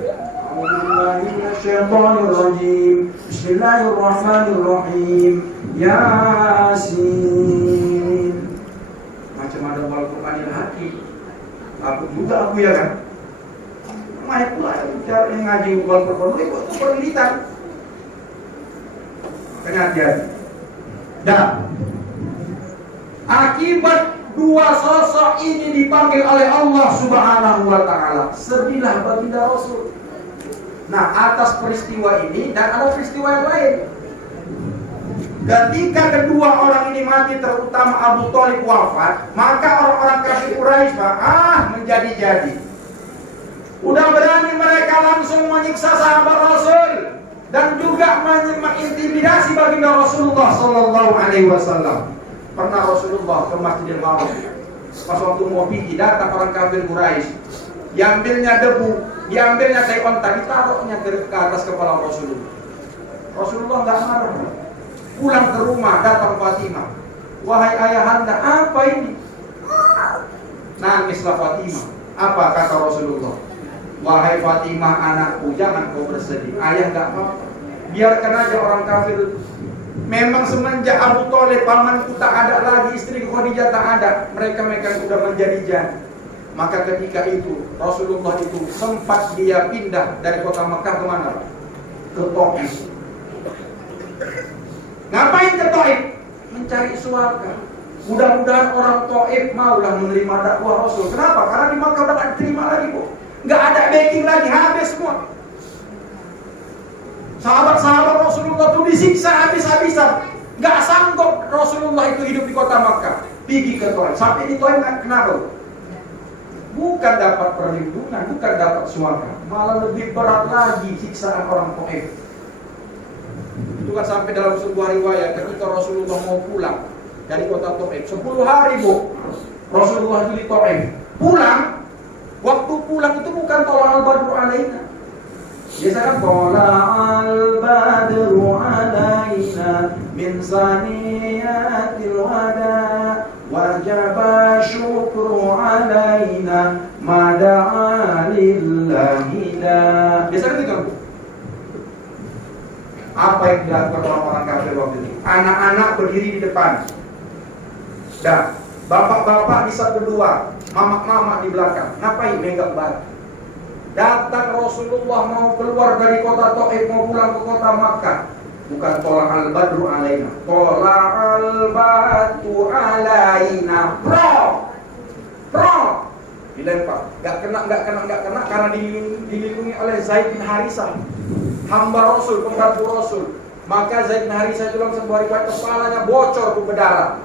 Bismillahirrahmanirrahim. Yasin. Macam ada Al-Quranil Hakim. Aku juga aku ya kan. Mahal pula yang ngaji Al-Quran itu penelitian. Hati-hati. Dan akibat dua sosok ini dipanggil oleh Allah Subhanahu wa Ta'ala, sedihlah baginda Rasul. Nah, atas peristiwa ini dan ada peristiwa yang lain. Ketika kedua orang ini mati, terutama Abu Thalib wafat, maka orang-orang kafir Quraisy menjadi-jadi. Udah berani mereka langsung menyiksa sahabat Rasul dan juga mengintimidasi baginda Rasulullah Sallallahu Alaihi Wasallam. Pernah Rasulullah ke Masjidil Haram, pas waktu mau pergi datang orang kafir Quraisy, diambilnya debu, diambilnya kain onta, ditaruhnya ke atas kepala Rasulullah. Rasulullah nggak marah. Pulang ke rumah, datang Fatimah. Wahai ayahanda, apa ini? Nangislah Fatimah. Apa kata Rasulullah? Wahai Fatimah anakku, jangan kau bersedih. Ayah nggak apa-apa. Biarkan aja orang kafir. Memang semenjak Abu Thalib pamanku tak ada lagi, istri Khadijah tak ada, mereka sudah menjadi-jadi. Maka ketika itu Rasulullah itu sempat dia pindah dari kota Mekah ke mana? Ke Taif. Ngapain ke Taif? Mencari suaka. Mudah-mudahan orang Taif maulah menerima dakwah Rasul. Kenapa? Karena di Mekah udah gak diterima lagi, Bu. Gak ada backing lagi, habis semua. Sahabat-sahabat Rasulullah itu disiksa habis-habisan. Gak sanggup Rasulullah itu hidup di kota Makkah. Pergi ke Taif. Sampai di Taif kenapa? Bukan dapat perlindungan, bukan dapat suaka. Malah lebih berat lagi siksaan orang Taif. Itu kan sampai dalam sebuah riwayat ketika Rasulullah mau pulang dari kota Taif. 10 hari bu, Rasulullah di Taif. Pulang, waktu pulang itu bukan tolong al-badru alaina. Biasa kan tola'al badru alaina min saniyatil wada wajaba syukru alaina mada'a lillahi la. Biasa kan gitu. Apa yang dilakukan orang-orang kafir waktu itu? Anak-anak berdiri di depan. Dan bapak-bapak di satu berdua, mama-mama di belakang. Ngapain megang batu? Datang Rasulullah mau keluar dari kota Taif, mau pulang ke kota Makkah. Bukan tolak al-badru alaina, tolak al-batu alaina. Pro dilempar. Gak kena karena dilindungi oleh Zaid bin Harisah, hamba Rasul, pembantu Rasul. Maka Zaid bin Harisah dalam sebuah riwayat kepalanya bocor berdarah.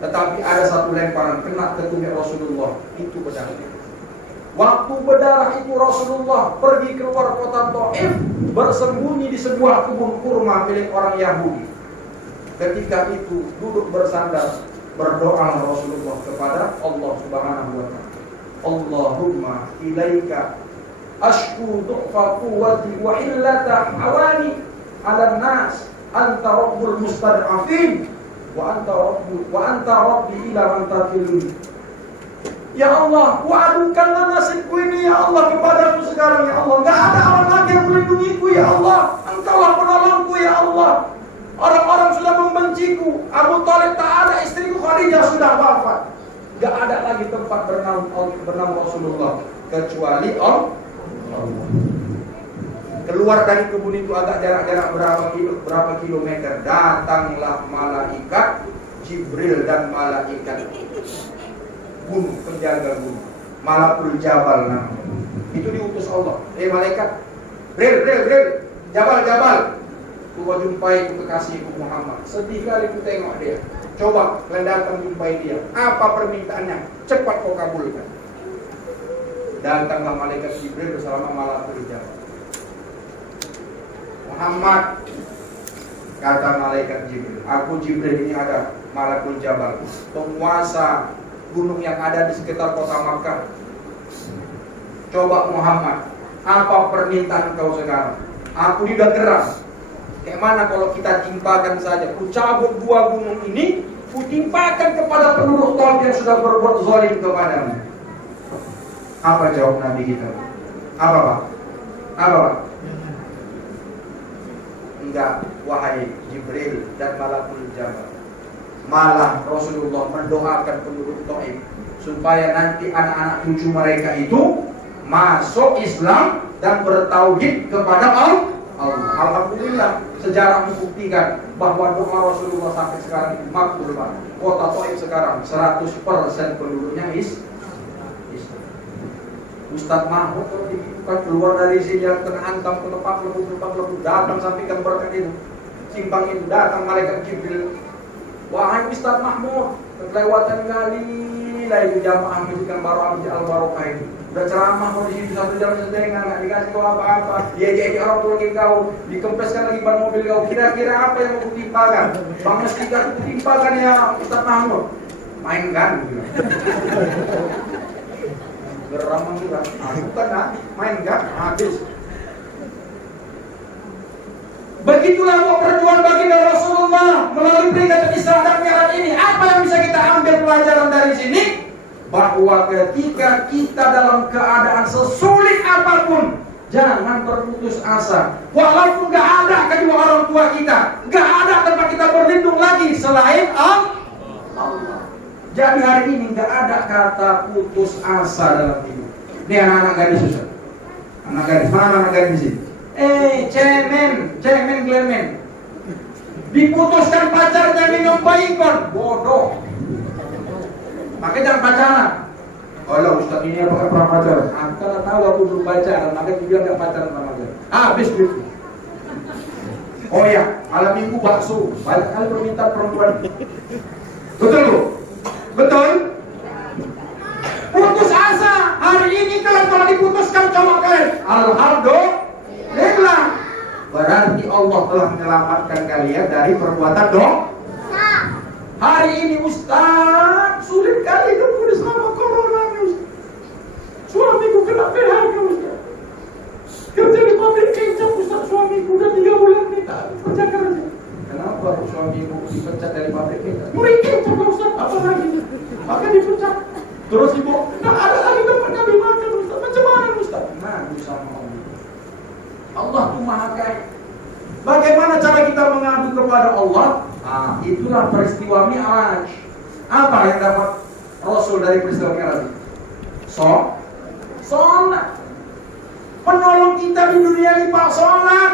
Tetapi ada satu lemparan kena ke tumit Rasulullah, itu berdarah. Waktu berdarah itu Rasulullah pergi keluar kota Taif, bersembunyi di sebuah kebun kurma milik orang Yahudi. Ketika itu duduk bersandar, berdoa Rasulullah kepada Allah Subhanahu wa Ta'ala. Allahumma ilaika ashku du'fa quwwati wa illata awani 'ala nas anta rabbul mustad'afin wa anta rabbi ila man tafilun. Ya Allah, kuadukanlah nasibku ini ya Allah kepadamu sekarang ya Allah. Gak ada orang lagi yang melindungiku ya Allah. Engkaulah penolongku ya Allah. Orang-orang sudah membenciku. Abu Thalib tak ada, istriku Khadijah sudah wafat. Gak ada lagi tempat bernama Rasulullah kecuali Allah. Keluar dari kebun itu agak jarak berapa kilometer. Datanglah malaikat Jibril dan malaikat gunung, penjaga gunung, Malakul Jabal namanya. Itu diutus Allah. Malaikat, Bril, Jabal. Gua jumpai kekasihku Muhammad. Sedih kali ku tengok dia. Coba kalian datang jumpai dia. Apa permintaannya? Cepat kau kabulkan. Datanglah malaikat Jibril bersama Malakul Jabal. Muhammad, kata malaikat Jibril, aku Jibril ini ada Malakul Jabal, penguasa gunung yang ada di sekitar kota Makkah. Coba Muhammad, apa permintaan kau sekarang? Aku udah keras. Kayak mana kalau kita timpakan saja? Ku cabut dua gunung ini, ku timpakan kepada penduduk Taif yang sudah berbuat zalim kepadamu. Apa jawab Nabi kita? Apa Pak? Enggak, wahai Jibril dan Malakul Jabal. Malah Rasulullah mendoakan penduduk Taif supaya nanti anak-anak cucu mereka itu masuk Islam dan bertauhid kepada Allah. Alhamdulillah, sejarah membuktikan bahwa doa Rasulullah sampai sekarang itu makbul. Kota Taif sekarang 100% penduduknya Islam. Ustaz Mahmud keluar dari sini yang terhantam ke lepak lebu datang sampai ke berkat itu simpang itu, datang malaikat Jibril. Wahai Ustaz Mahmud, kelewatan kali lah itu jamaah menunjukkan baru al-barokah itu. Udah ceramah mau di situ satu jam sedengan, nggak dikasih kau apa-apa. Dia jadi orang tua kau, dikempeskan lagi ban mobil kau. Kira-kira apa yang mau kutimpakan? Bang Mestika kutimpakan ya Ustaz Mahmud. Mainkan gitu. Geram juga. Bukan mainkan habis. Begitulah perjuangan baginda Rasulullah melalui peringatan Isra dan Mi'raj ini. Apa yang bisa kita ambil pelajaran dari sini? Bahwa ketika kita dalam keadaan sesulit apapun, jangan berputus asa. Walaupun gak ada kedua orang tua kita, gak ada tempat kita berlindung lagi selain Allah. Jadi hari ini gak ada kata putus asa dalam hidup. Ini anak-anak gadis susah. Anak gadis, mana anak gadis di sini? Cemen Glemen. Diputuskan pacarnya minum baikon, bodoh. Makanya jangan pacaran. Allah Ustaz ini apakah pernah pacaran? Karena tahu aku belum pacaran, makanya dia nggak pacaran sama dia. Habis duit. Oh ya, malam minggu bakso. Banyak kali permintaan perempuan. Betul Bu? Betul? Putus asa. Hari ini kalian kalau diputuskan sama kalian, alhamdulillah. Berarti Allah telah menyelamatkan kalian dari perbuatan dosa. Hari ini Ustaz, sulit kali hidup selama corona ini Ustaz. Suamiku kena PHK Ustaz. Kerja di pabrik kecap Ustaz, suamiku udah 3 bulan minta kerja kerja. Kenapa suamiku dipecat dari pabrik kecap? Pabrik kecap Ustaz, apa lagi? Maka dipecat. Terus ibu, nah ada lagi tempat kami makan Ustaz. Macam mana Ustaz? Ngadu sama Allah. Allah itu maha kaya. Bagaimana cara kita mengadu kepada Allah? Nah, itulah peristiwa Mi'raj. Apa yang dapat Rasul dari peristiwa Mi'raj? Sholat. Penolong kita di dunia ini Pak, sholat.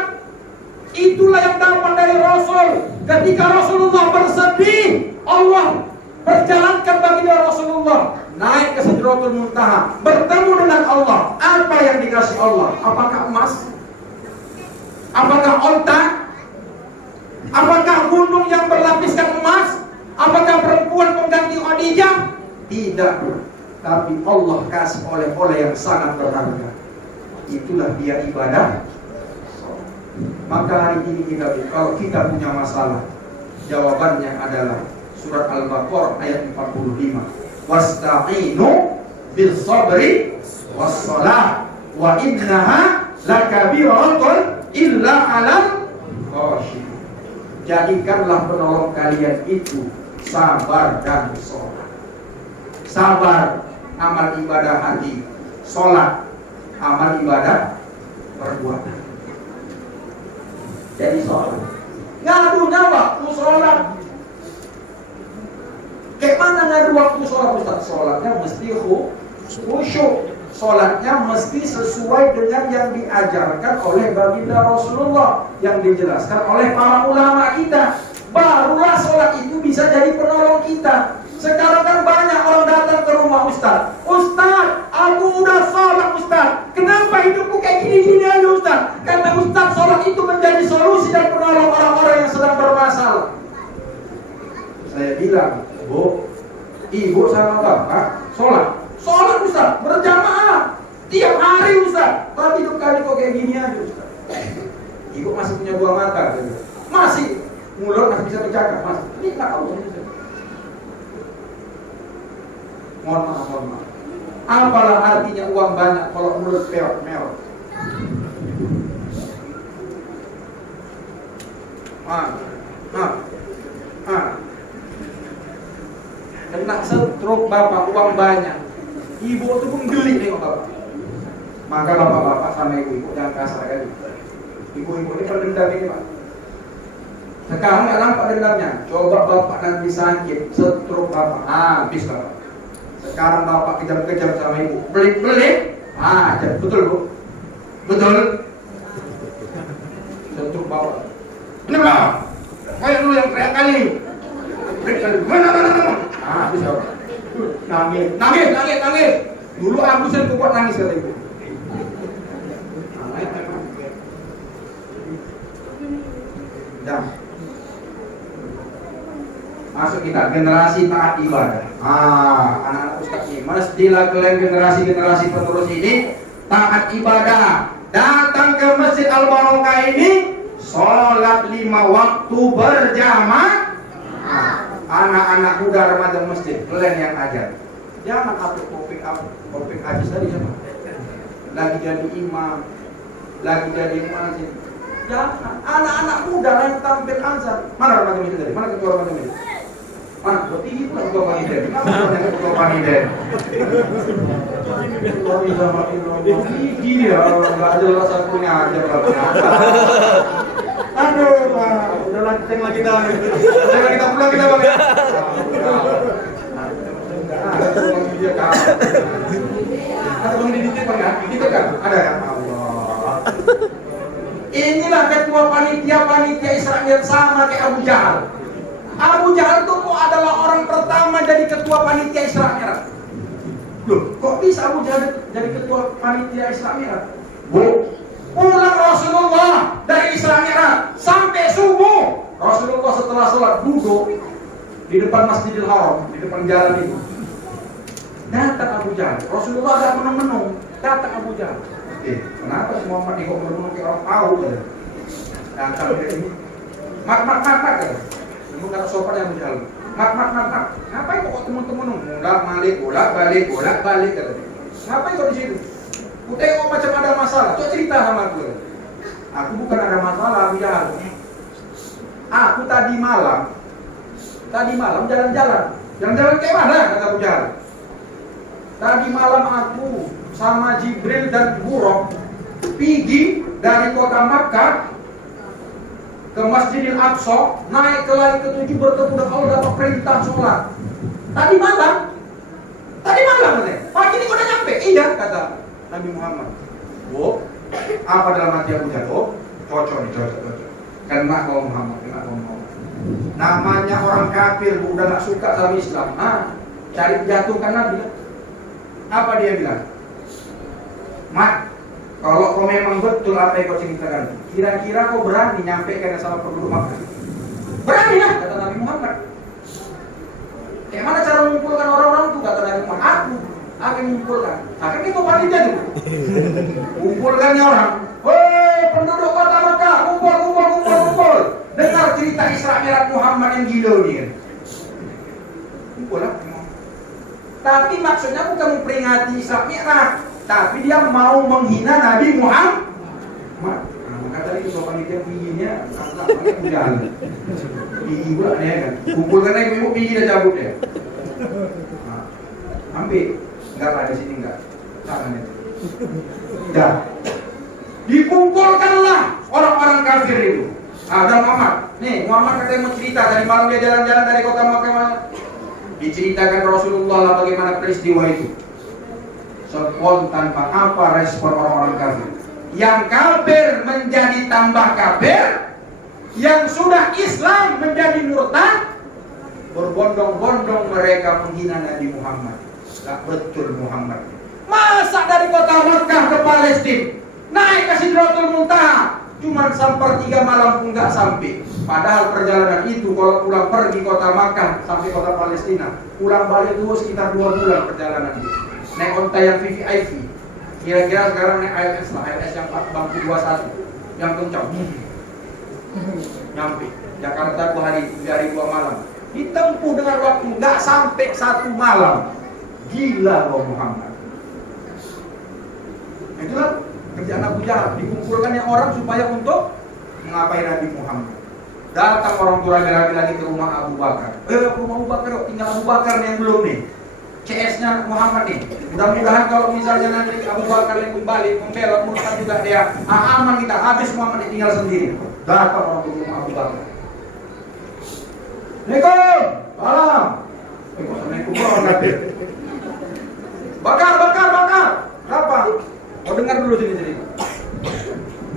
Itulah yang dapat dari Rasul. Ketika Rasulullah bersedih, Allah perjalankan baginda Rasulullah naik ke Sidratul Muntaha, bertemu dengan Allah. Apa yang dikasih Allah? Apakah emas? Apakah onta? Apakah gunung yang berlapiskan emas? Apakah perempuan pengganti Khadijah? Tidak. Tapi Allah kasih oleh-oleh yang sangat berharga. Itulah dia ibadah. Maka hari ini kalau kita punya masalah, jawabannya adalah surat Al-Baqarah ayat 45. Wasta'inu bis sabri was salah wa innaha lakabiratun illa 'alal khashiyin. Jadikanlah penolong kalian itu sabar dan sholat. Sabar, amal ibadah hati. Sholat, amal ibadah perbuatan. Jadi sholat, ngadunya waktu sholat. Kayak mana ngadu waktu sholat Ustaz? Sholatnya mesti khusyuk. Sholatnya mesti sesuai dengan yang diajarkan oleh baginda Rasulullah, yang dijelaskan oleh para ulama kita. Barulah sholat itu bisa jadi penolong kita. Sekarang kan banyak orang datang ke rumah Ustaz. Ustaz, aku udah sholat Ustaz. Kenapa hidupku kayak gini-gini aja Ustaz? Karena Ustaz sholat itu menjadi solusi dan penolong orang-orang yang sedang bermasalah. Saya bilang, Bu, ibu sama bapak sholat. Sholat Ustaz, berjamaah tiap hari Ustaz. Tapi hidup kali kok kayak gini aja Ustaz. Ibu masih punya 2 mata gitu. Masih mulut masih bisa bercakap masih. Ini tak tahu Ustaz. Mohon maaf. Apalah artinya uang banyak kalau mulut peot-meot? Kena stroke bapak, uang banyak. Ibu tuh pun geli nengok bapak. Maka bapak-bapak sama ibu-ibu jangan kasar kali. Ibu-ibu ini pendendam ini Pak. Sekarang nggak nampak dendamnya. Coba bapak nanti sakit, stroke bapak, habis bapak. Sekarang bapak kejam-kejam sama ibu, pelit-pelit, betul Bu? Betul? Stroke bapak. Kenapa? Kayak dulu yang teriak kali. Mana? Habis bapak. Nangis. Dulu aku saya kuat nangis kata ibu. Dah. Masuk kita generasi taat ibadah. Anak-anak Ustaz ini mestilah kalian generasi penerus ini taat ibadah. Datang ke Masjid Al-Barokah ini sholat 5 waktu berjamaah. Anak-anak muda remaja masjid, kalian yang ajar. Jangan topik aja tadi sama. Lagi jadi imam, lagi jadi muadzin. Jangan. Anak-anak muda yang tampil azan. Mana remaja masjid tadi? Mana ketua remaja masjid? Mana? Berarti itu ketua panitia. Kenapa ketua panitia? Gini ya, nggak jelas akunya aja. Aduh, udah lanceng lagi dah. Jangan kita pulang kita bang. Dia kan. Ada bang di bang ya? Kita kan ada ya. Allah. Inilah ketua panitia Israel sama kayak Abu Jahal. Abu Jahal itu adalah orang pertama jadi ketua panitia Israel. Loh, kok bisa Abu Jahal jadi ketua panitia Israel? Bu, Pulang Rasulullah dari Isra Mi'raj sampai subuh. Rasulullah setelah sholat duduk di depan Masjidil Haram, di depan jalan itu. Datang Abu Jahal. Rasulullah agak menung-menung. Datang Abu Jahal. Kenapa si Muhammad ini kok menung kayak orang tahu? Datang dia ini. Mak. Namun kata sopan Abu Jahal. Mak. Ngapain kok temen-temen bolak-balik kata dia. Ngapain kok di situ? Ku tengok macam ada masalah. Coba cerita sama aku. Aku bukan ada masalah, Abu Jahal. Aku tadi malam jalan-jalan. Jalan-jalan kayak mana? Kata Abu Jahal. Tadi malam aku sama Jibril dan Buraq pergi dari kota Makkah ke Masjidil Aqsa, naik ke langit ke-7 bertemu dengan Allah, dapat perintah sholat. Tadi malam katanya. Pagi ini udah nyampe. Iya, kata Nabi Muhammad. Apa dalam hati Abu Jahal? Cocok. Kena kau Muhammad. Namanya orang kafir, udah gak suka sama Islam. Cari jatuhkan Nabi. Apa dia bilang? Mat, kalau kau memang betul apa yang kau ceritakan, kira-kira kau berani nyampaikan sama penduduk Makkah? Berani lah, kata Nabi Muhammad. Kayak mana cara mengumpulkan orang-orang itu? Kata Nabi Muhammad. Aku yang mengumpulkan. Akhirnya kau panitia tuh. Kumpulkannya orang. Hei penduduk kota Makkah, kumpul. Dengar cerita Isra Mi'raj Muhammad yang gila ni. Kumpul lah. Tapi maksudnya bukan memperingati Isra Mi'raj, tapi dia mau menghina Nabi Muhammad. Maka tadi itu panitia piginya, namanya Bujal. Pigi pula dia kan. Kumpulkan ibu pigi dah cabut dia. Ambil, enggak ada di sini enggak. Tangan itu. Dah. Dikumpulkanlah orang-orang kafir itu. Dan Muhammad katanya mau cerita tadi malam dia jalan-jalan dari kota Makkah. Diceritakan Rasulullah lah bagaimana peristiwa itu. Spontan apa respon orang-orang kafir? Yang kafir menjadi tambah kafir, yang sudah Islam menjadi murtad. Berbondong-bondong mereka menghina Nabi Muhammad. Tak betul Muhammad. Masa dari kota Makkah ke Palestina naik ke Sidratul Muntaha cuma sepertiga malam pun nggak sampai. Padahal perjalanan itu kalau pulang pergi kota Makkah sampai kota Palestina, pulang balik itu sekitar 2 bulan perjalanan itu. Naik onta yang VVIP. Kira-kira sekarang naik ILS lah, ILS yang bangku 21 yang kencang. Nyampe Jakarta 2 hari 2 malam. Ditempuh dengan waktu nggak sampai 1 malam. Gila loh Muhammad. Itulah kerjaan Abu Jahal, dikumpulkannya orang supaya untuk mengapai Nabi Muhammad. Datang orang tua lagi ke rumah Abu Bakar. Rumah Abu Bakar, tinggal Abu Bakar yang belum nih. CS-nya Muhammad nih. Mudah-mudahan kalau misalnya nanti Abu Bakar yang kembali membelot murtad juga dia, aman kita, habis Muhammad tinggal sendiri. Datang orang ke rumah Abu Bakar. Assalamualaikum. Salam. Assalamualaikum warahmatullahi wabarakatuh. Bakar. Apa? Kau dengar dulu cerita.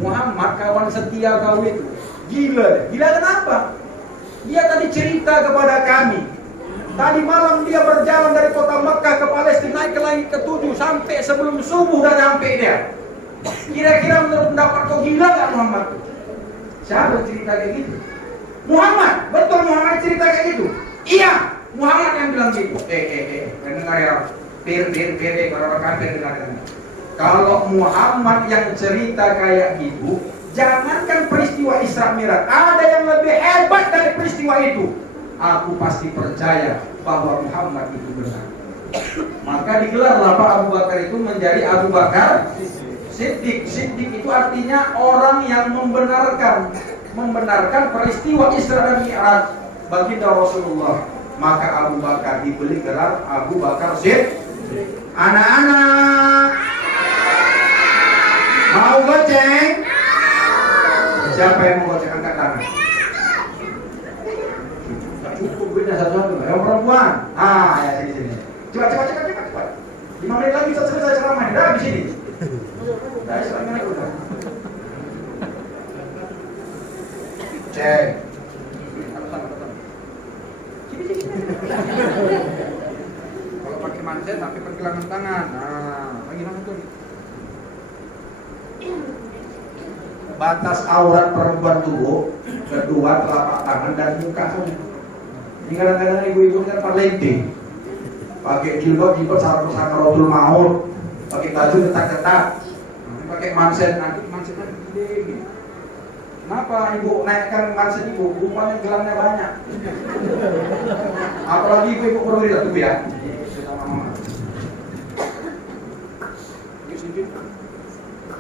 Muhammad kawan setia kau itu gila kenapa? Dia tadi cerita kepada kami. Tadi malam dia berjalan dari kota Makkah ke Palestina naik ke langit ke-7 sampai sebelum subuh dah sampai dia. Kira-kira menurut pendapat kau gila gak Muhammad? Siapa cerita kayak gitu? Muhammad, betul Muhammad cerita kayak gitu? Iya, Muhammad yang bilang gitu. Dengar ya. Per orang kafir dengar. Kalau Muhammad yang cerita kayak gitu, jangankan peristiwa Isra Mi'raj, ada yang lebih hebat dari peristiwa itu. Aku pasti percaya bahwa Muhammad itu benar. Maka digelarlah Pak Abu Bakar itu menjadi Abu Bakar Siddiq. Siddiq itu artinya orang yang membenarkan peristiwa Isra dan Mi'raj baginda Rasulullah. Maka Abu Bakar diberi gelar Abu Bakar Siddiq. Anak-anak mau goceng? Siapa yang mau goceng angkat tangan? Cukup beda satu-satu. Yang perempuan. Ya sini. Cepat. 5 menit lagi bisa selesai ceramah. Dah habis ini. Dah ceramahnya udah. Cek. Kalau pakai manset sampai pergelangan tangan. Bagaimana tuh? batas aurat perempuan tubuh kedua telapak tangan dan muka saja. Ini kadang-kadang ibu-ibu kan parlente, pakai jilbab sarung maut, pakai baju ketat-ketat, pakai mansen nanti mansennya gede. Kenapa ibu naikkan mansen ibu? Rupanya gelangnya banyak. Apalagi ibu perlu lihat tuh ya.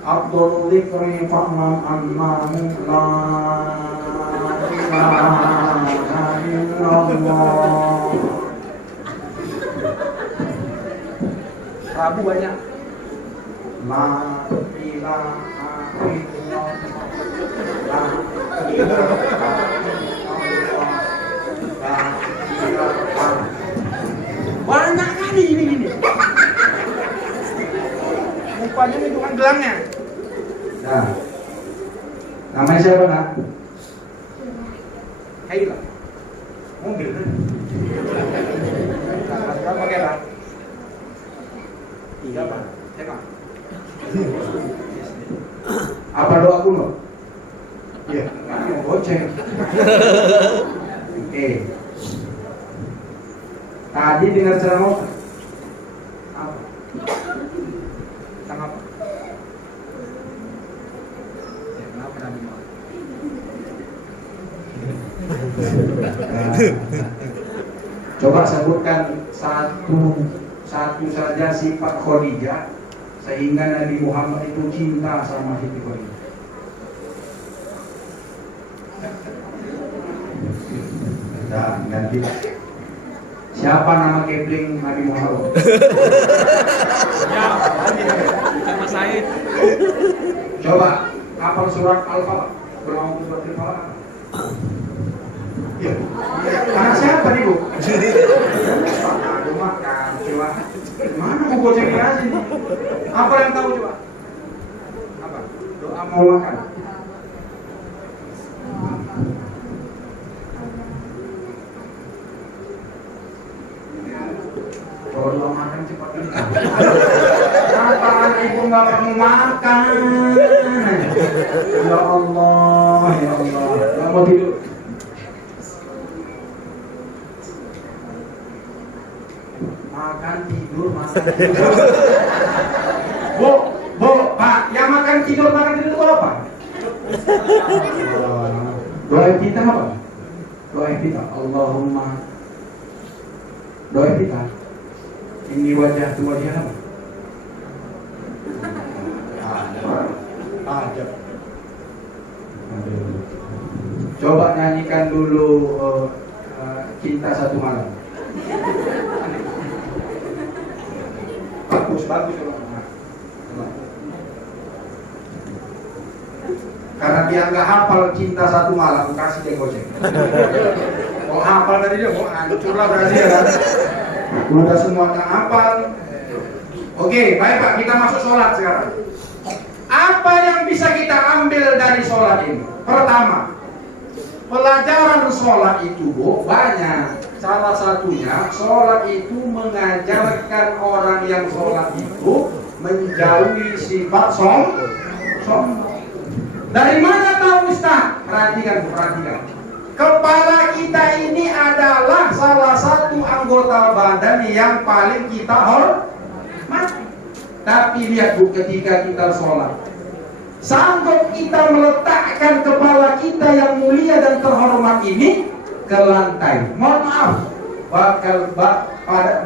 Abdul Dzikri fa'lam annahu la ilaha illallah. Rabu banyak. La ilaha illallah. La ilaha illallah. Banyak kali ini. Rupanya ini bukan gelangnya. Nah, namanya siapa nak? Haila. Mobil kan? Sekarang pakai apa? 3 apa? Cekak. Apa doa kuno? Iya, nanti mau goceng. Oke. Tadi dengar ceramah apa? Tentang apa? Ya, kenapa Nabi mau? Coba sebutkan satu saja sifat Khadijah sehingga Nabi Muhammad itu cinta sama Siti Khadijah. Nah, ganti. Siapa nama kepling Nabi Muhammad? Ya, Mas Said. Coba hafal surat Al-Falaq. Berapa surat Al-Falaq? Ya. Karena siapa nih, Bu? Aduh, makan, coba. Mana Bu goceng aja nih? Apa yang tahu coba? Apa? Doa mau makan. Kalau doa makan cepat ini. Kenapa ibu nggak mau makan? Ya Allah, ya Allah. Nggak mau tidur. Makan tidur, makan tidur. Bu, Pak, yang makan tidur itu apa? Doa kita apa? Doa kita, Allahumma. Doa kita. Ini wajah tu wajah apa? Ada. Coba nyanyikan dulu Cinta Satu Malam. Bagus. Karena dia nggak hafal Cinta Satu Malam, kasih dia goceng. Kalau hafal tadi dia mau hancur lah berarti ya kan? Udah semua nggak hafal. Oke, baik Pak, kita masuk sholat sekarang. Apa yang bisa kita ambil dari sholat ini? Pertama, pelajaran sholat itu banyak. Salah satunya, sholat itu mengajarkan orang yang sholat itu menjauhi sifat sombong. Dari mana tahu Ustaz? Perhatikan. Kepala kita ini adalah salah satu anggota badan yang paling kita hormati. Tapi lihat Bu, ketika kita sholat, sanggup kita meletakkan kepala kita yang mulia dan terhormat ini ke lantai? Mohon maaf,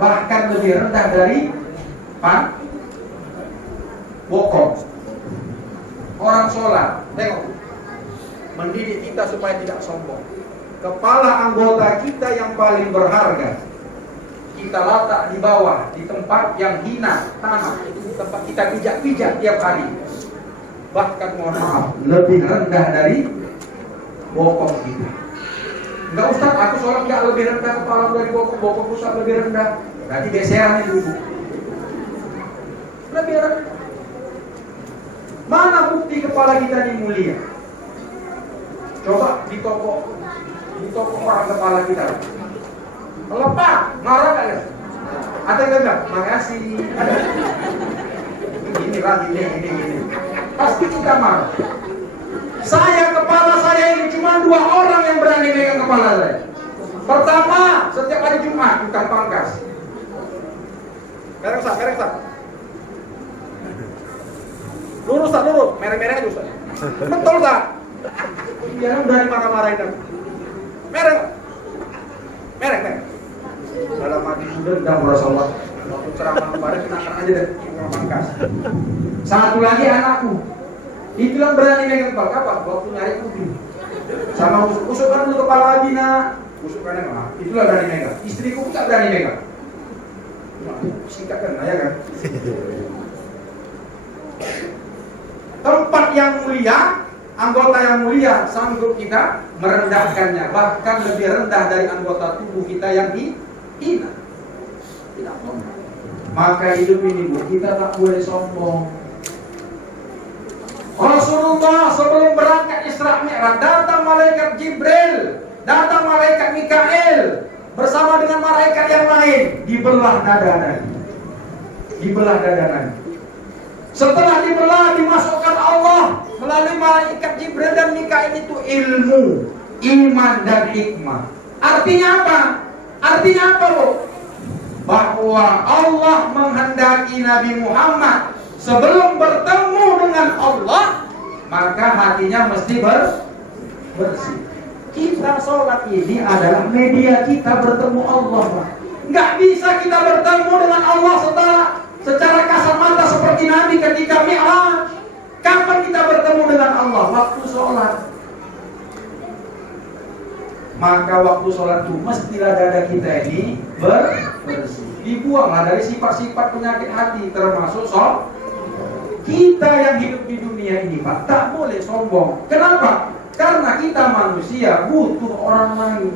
bahkan lebih rendah dari bokong. Orang sholat, tengok, mendidik kita supaya tidak sombong. Kepala anggota kita yang paling berharga kita letak di bawah, di tempat yang hina, tanah. Itu tempat kita pijak-pijak tiap hari. Bahkan mohon maaf, lebih rendah dari bokong kita. Enggak Ustaz, aku sholat enggak lebih rendah kepala dari bokong Ustaz lebih rendah. Berarti geseran itu Bu. Lebih rendah. Mana bukti kepala kita ini mulia? Coba di toko orang kepala kita. Lepas, marah kan ya? Ada enggak? Makasih. Ini. Pasti kita marah. Kepala saya ini cuma 2 orang yang berani megang kepala saya. Pertama, setiap hari Jumat bukan pangkas. Merek Ustaz. Lurus tak lurus, merek aja Ustaz. Betul tak? Dia berani marah-marahin aku. Merek. Dalam hati sudah dan Rasulullah. Waktu ceramah kemarin kenakan aja deh pangkas. Satu lagi anakku. Itu yang berani megang kepala. Kapan? Waktu nyari kopi. Sama usukkan dulu kepala Abi nak. Usukkannya mah. Itulah berani megang. Istriku tak berani megang. Singkatkan, ya kan? Tempat yang mulia, anggota yang mulia, sanggup kita merendahkannya. Bahkan lebih rendah dari anggota tubuh kita yang hina. Tidak sombong. Maka hidup ini Bu, kita tak boleh sombong. Rasulullah sebelum berangkat Isra Mi'raj, datang malaikat Jibril, datang malaikat Mikail bersama dengan malaikat yang lain, dibelah dada Nabi. Setelah dibelah, dimasukkan Allah melalui malaikat Jibril dan Mikail itu ilmu, iman dan hikmah. Artinya apa loh? Bahwa Allah menghendaki Nabi Muhammad sebelum bertemu dengan Allah, maka hatinya mesti bersih. Kita sholat ini adalah media kita bertemu Allah. Nggak bisa kita bertemu dengan Allah secara kasat mata seperti Nabi ketika Mi'raj. Kapan kita bertemu dengan Allah? Waktu sholat. Maka waktu sholat itu mestilah dada kita ini bersih. Dibuanglah dari sifat-sifat penyakit hati, termasuk kita yang hidup di dunia ini, Pak, tak boleh sombong. Kenapa? Karena kita manusia butuh orang lain.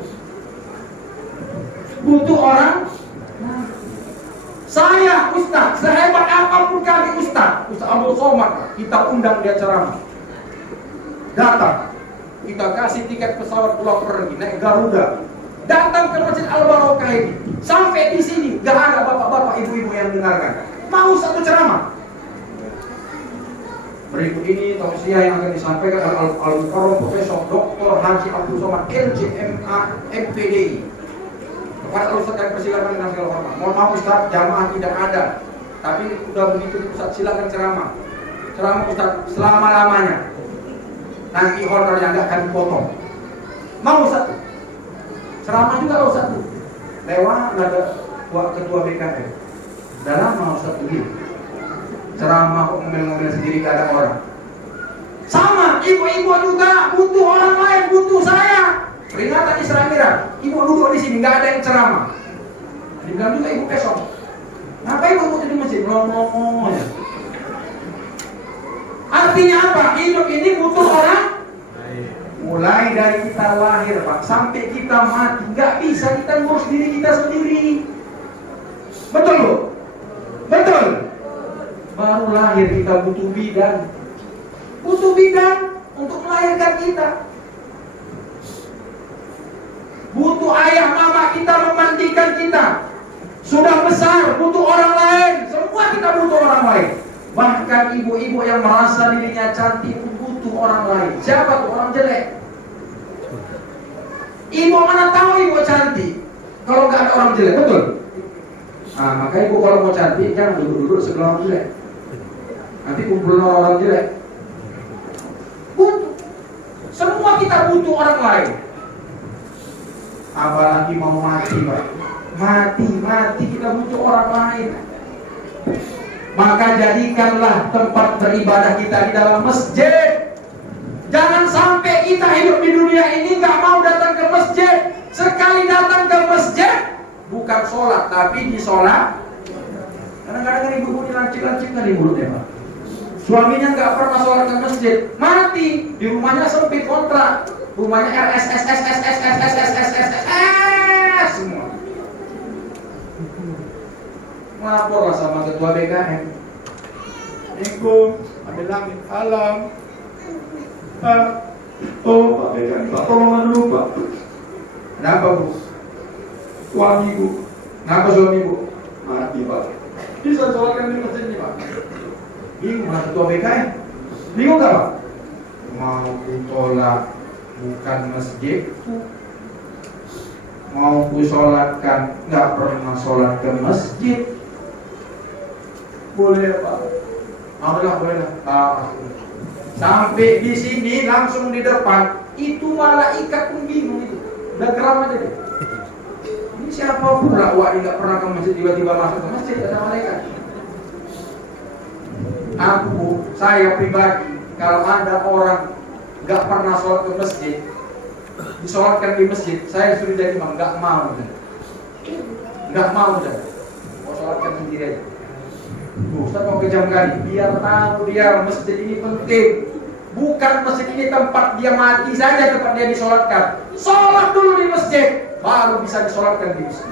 Saya Ustaz, sehebat apapun kali Ustaz Abdul Somad, kita undang dia ceramah. Datang, kita kasih tiket pesawat pulau pergi, naik Garuda. Datang ke Masjid Al-Barokah ini. Sampai di sini, gak ada bapak-bapak, ibu-ibu yang mendengarkan. Mau satu ceramah. Berikut ini tausiah yang akan disampaikan oleh Al-Mukarram Profesor Dr. Haji Abdul Somad LCMA MPDI. Kepada Ustaz yang persilakan dengan segala hormat. Mohon maaf Ustaz, jamaah tidak ada. Tapi sudah begitu Ustaz, silakan ceramah. Ceramah Ustaz selama-lamanya. Nanti honornya nggak akan dipotong. Mau Ustaz? Ceramah juga Ustaz. Lewat ada ketua BKM. Dalam mau Ustaz begini. Ceramah kok ngomel-ngomel sendiri gak ada orang. Sama, ibu-ibu juga butuh orang lain, butuh saya. Peringatan Isra Mi'raj, ibu duduk di sini, nggak ada yang ceramah. Dibilang juga ibu besok. Ngapain ibu di masjid? Ngomong aja. Artinya apa? Hidup ini butuh orang. Mulai dari kita lahir, Pak, sampai kita mati, nggak bisa kita ngurus diri kita sendiri. Betul, Bu? Betul. Baru lahir kita butuh bidan untuk melahirkan kita. Butuh ayah mama kita memandikan kita. Sudah besar butuh orang lain. Semua kita butuh orang lain. Bahkan ibu-ibu yang merasa dirinya cantik pun butuh orang lain. Siapa tuh orang jelek? Ibu mana tahu ibu cantik kalau nggak ada orang jelek, betul? Nah, maka ibu kalau mau cantik jangan duduk-duduk sebelah orang jelek. Nanti kumpulan orang jelek. Butuh. Semua kita butuh orang lain. Apalagi mau mati, Pak. Mati kita butuh orang lain. Maka jadikanlah tempat beribadah kita di dalam masjid. Jangan sampai kita hidup di dunia ini nggak mau datang ke masjid. Sekali datang ke masjid, bukan sholat, tapi disolat. Kadang-kadang ibu-ibu dilancik-lancik kan di mulutnya, Pak. Suaminya nggak pernah sholat ke masjid, mati di rumahnya sempit kontrak, rumahnya RSS semua. Laporlah sama ketua BKM. Assalamualaikum, ada langit alam. Oh Pak BKM, Pak tolongan dulu Pak. Kenapa Bu? Suami Bu. Kenapa suami Bu? Mati Pak. Bisa sholatkan di masjid ini Pak. Bingung lah ketua BKM. Bingung gak Pak? mau ku tolak bukan masjid, mau ku sholatkan nggak pernah sholat ke masjid. Boleh Pak? Boleh lah. Sampai di sini langsung di depan itu malaikat pun bingung itu. Udah geram aja deh. Ini siapa pula wak nggak pernah ke masjid tiba-tiba masuk ke masjid ada malaikat. Saya pribadi kalau ada orang nggak pernah sholat ke masjid, disolatkan di masjid, saya suruh jadi imam, nggak mau deh. Mau sholatkan sendiri aja. Ustaz mau kejam kali, biar tahu dia masjid ini penting. Bukan masjid ini tempat dia mati saja, tempat dia disolatkan. Sholat dulu di masjid, baru bisa disolatkan di masjid.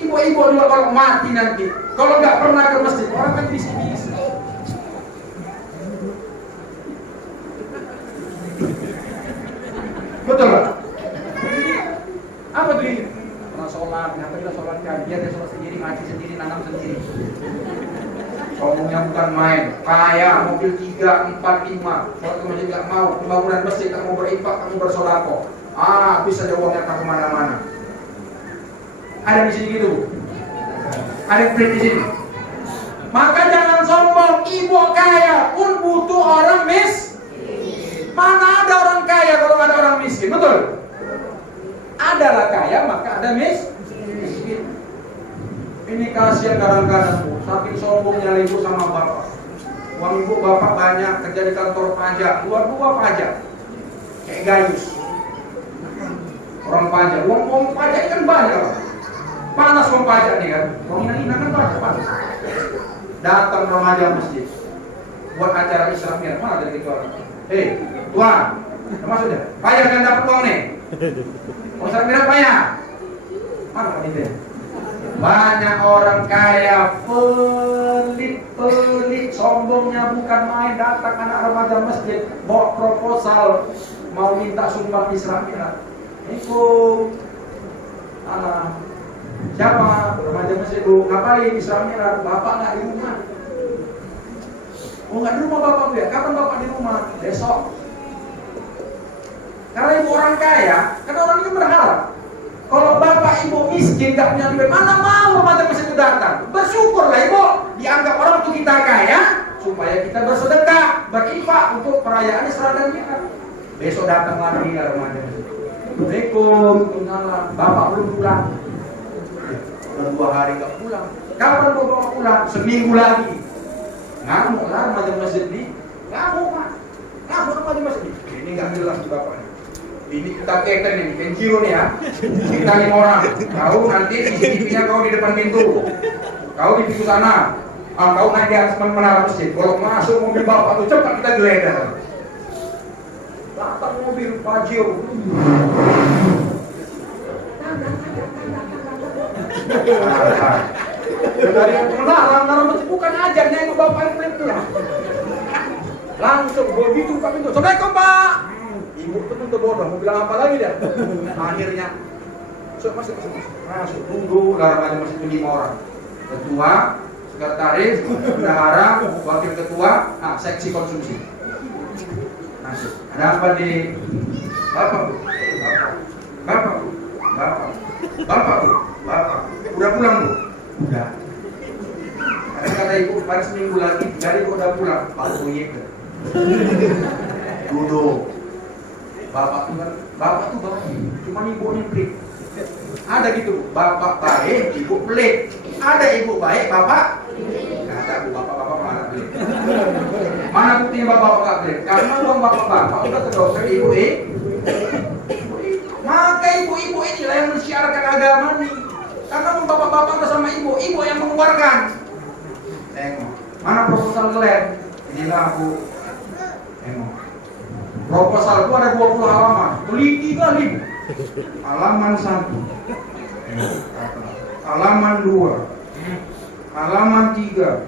Ibu-ibu juga kalau mati nanti, kalau nggak pernah ke masjid, orang kan bisnis. Betul Pak? Apa tuh ini? Pernah sholat, kenapa kita sholatkan? Dia sholat sendiri, mati sendiri, nanam sendiri. Sombongnya bukan main, kaya, mobil 3, 4, 5. Sholat ke masjid nggak mau, pembangunan masjid nggak mau berinfak, kamu bersolako. Bisa aja uangnya tak kemana-mana. Ada di sini gitu, ada yang di sini. Maka jangan sombong, ibu kaya pun butuh orang miskin. Mana ada orang kaya kalau ada orang miskin, betul? Adalah kaya maka ada miskin. Ini kasihan kadang-kadang Bu, saking sombongnya ibu sama bapak. Uang ibu bapak banyak, kerja di kantor pajak, dua pajak, kayak gayus. Orang pajak, uang pajak kan banyak Pak. Panas uang pajak nih kan, uang ini kan panas. Datang remaja masjid, buat acara Islamiyah, mana dari itu orang? Tuan, maksudnya, payah kan dapat uang nih. Ustaz Mira payah. Mana Pak Dinda? Banyak orang kaya pelit, sombongnya bukan main. Datang anak remaja masjid, bawa proposal mau minta sumbang Islam Mira. Ikut. Siapa? Remaja masjid Bu. Ngapain Islam Mira? Bapak nggak di rumah. Nggak di rumah bapak ya? Kapan bapak di rumah? Besok. Karena ibu orang kaya, karena orang itu berharap. Kalau bapak ibu miskin, gak punya duit, mana mau remaja masjid itu datang? Bersyukurlah ibu, dianggap orang untuk kita kaya, supaya kita bersedekah, berinfak untuk perayaan Isra dan Mi'raj. Besok datang lagi ya remaja masjid. Assalamualaikum, bapak belum pulang. Udah 2 hari gak pulang. Kapan bapak pulang? Seminggu lagi. Ngamuk lah remaja masjid ini. Ngamuk remaja masjid. Ini gak jelas di bapaknya. Ini kita keten nih, penjiro nih ya. Kita 5 orang. Kau nanti CCTV-nya kau di depan pintu. Kau di pintu sana. Kau naik di atas menara masjid. Kalau masuk mobil bapak tuh cepat kita geledah. Datang mobil Pajero. Dari yang menara masjid bukan ajarnya itu bapak yang pelan. Langsung begitu buka pintu. Assalamualaikum Pak. Ibu itu tuh bodoh, mau bilang apa lagi dia? Akhirnya, masuk, tunggu lah remaja masjid 5 orang. Ketua, sekretaris, bendahara, wakil ketua, seksi konsumsi. Masuk. Ada apa di? Bapak Bu. Udah pulang Bu? Udah. Ada kata ibu, pada seminggu lagi, dari ibu udah pulang. Pak Uyek. Duduk. Bapak tuh baik, cuma ibu ini pelit. Ada gitu, bapak baik, ibu pelit. Ada ibu baik, bapak kata bapak mana pelit. Mana buktinya bapak gak pelit? Karena uang bapak udah terdosa ibu maka ibu-ibu inilah yang mensyiarkan agama nih. Karena bapak-bapak bersama ibu yang mengeluarkan. Tengok, mana proposal kalian? Inilah Bu. Tengok. Proposal itu ada 20 halaman, teliti kali. Halaman 1, halaman 2, halaman 3,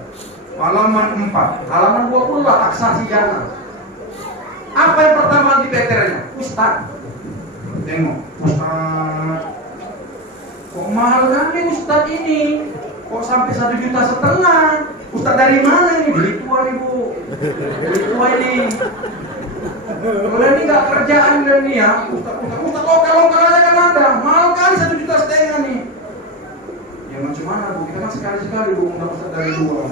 halaman 4, halaman 20 lah taksasi dana. Apa yang pertama di PTR-nya? Ustaz. Tengok, Ustaz. Kok mahal kan nih Ustaz ini? Kok sampai 1,5 juta? Ustaz dari mana ini? Dari tua nih Bu. Dari tua ini. Kalau ini nggak kerjaan dan nih ya, Ustaz lokal aja kan ada. Mahal kali 1,5 juta nih. Ya macam mana Bu? Kita kan sekali-sekali Bu undang Ustaz dari luar.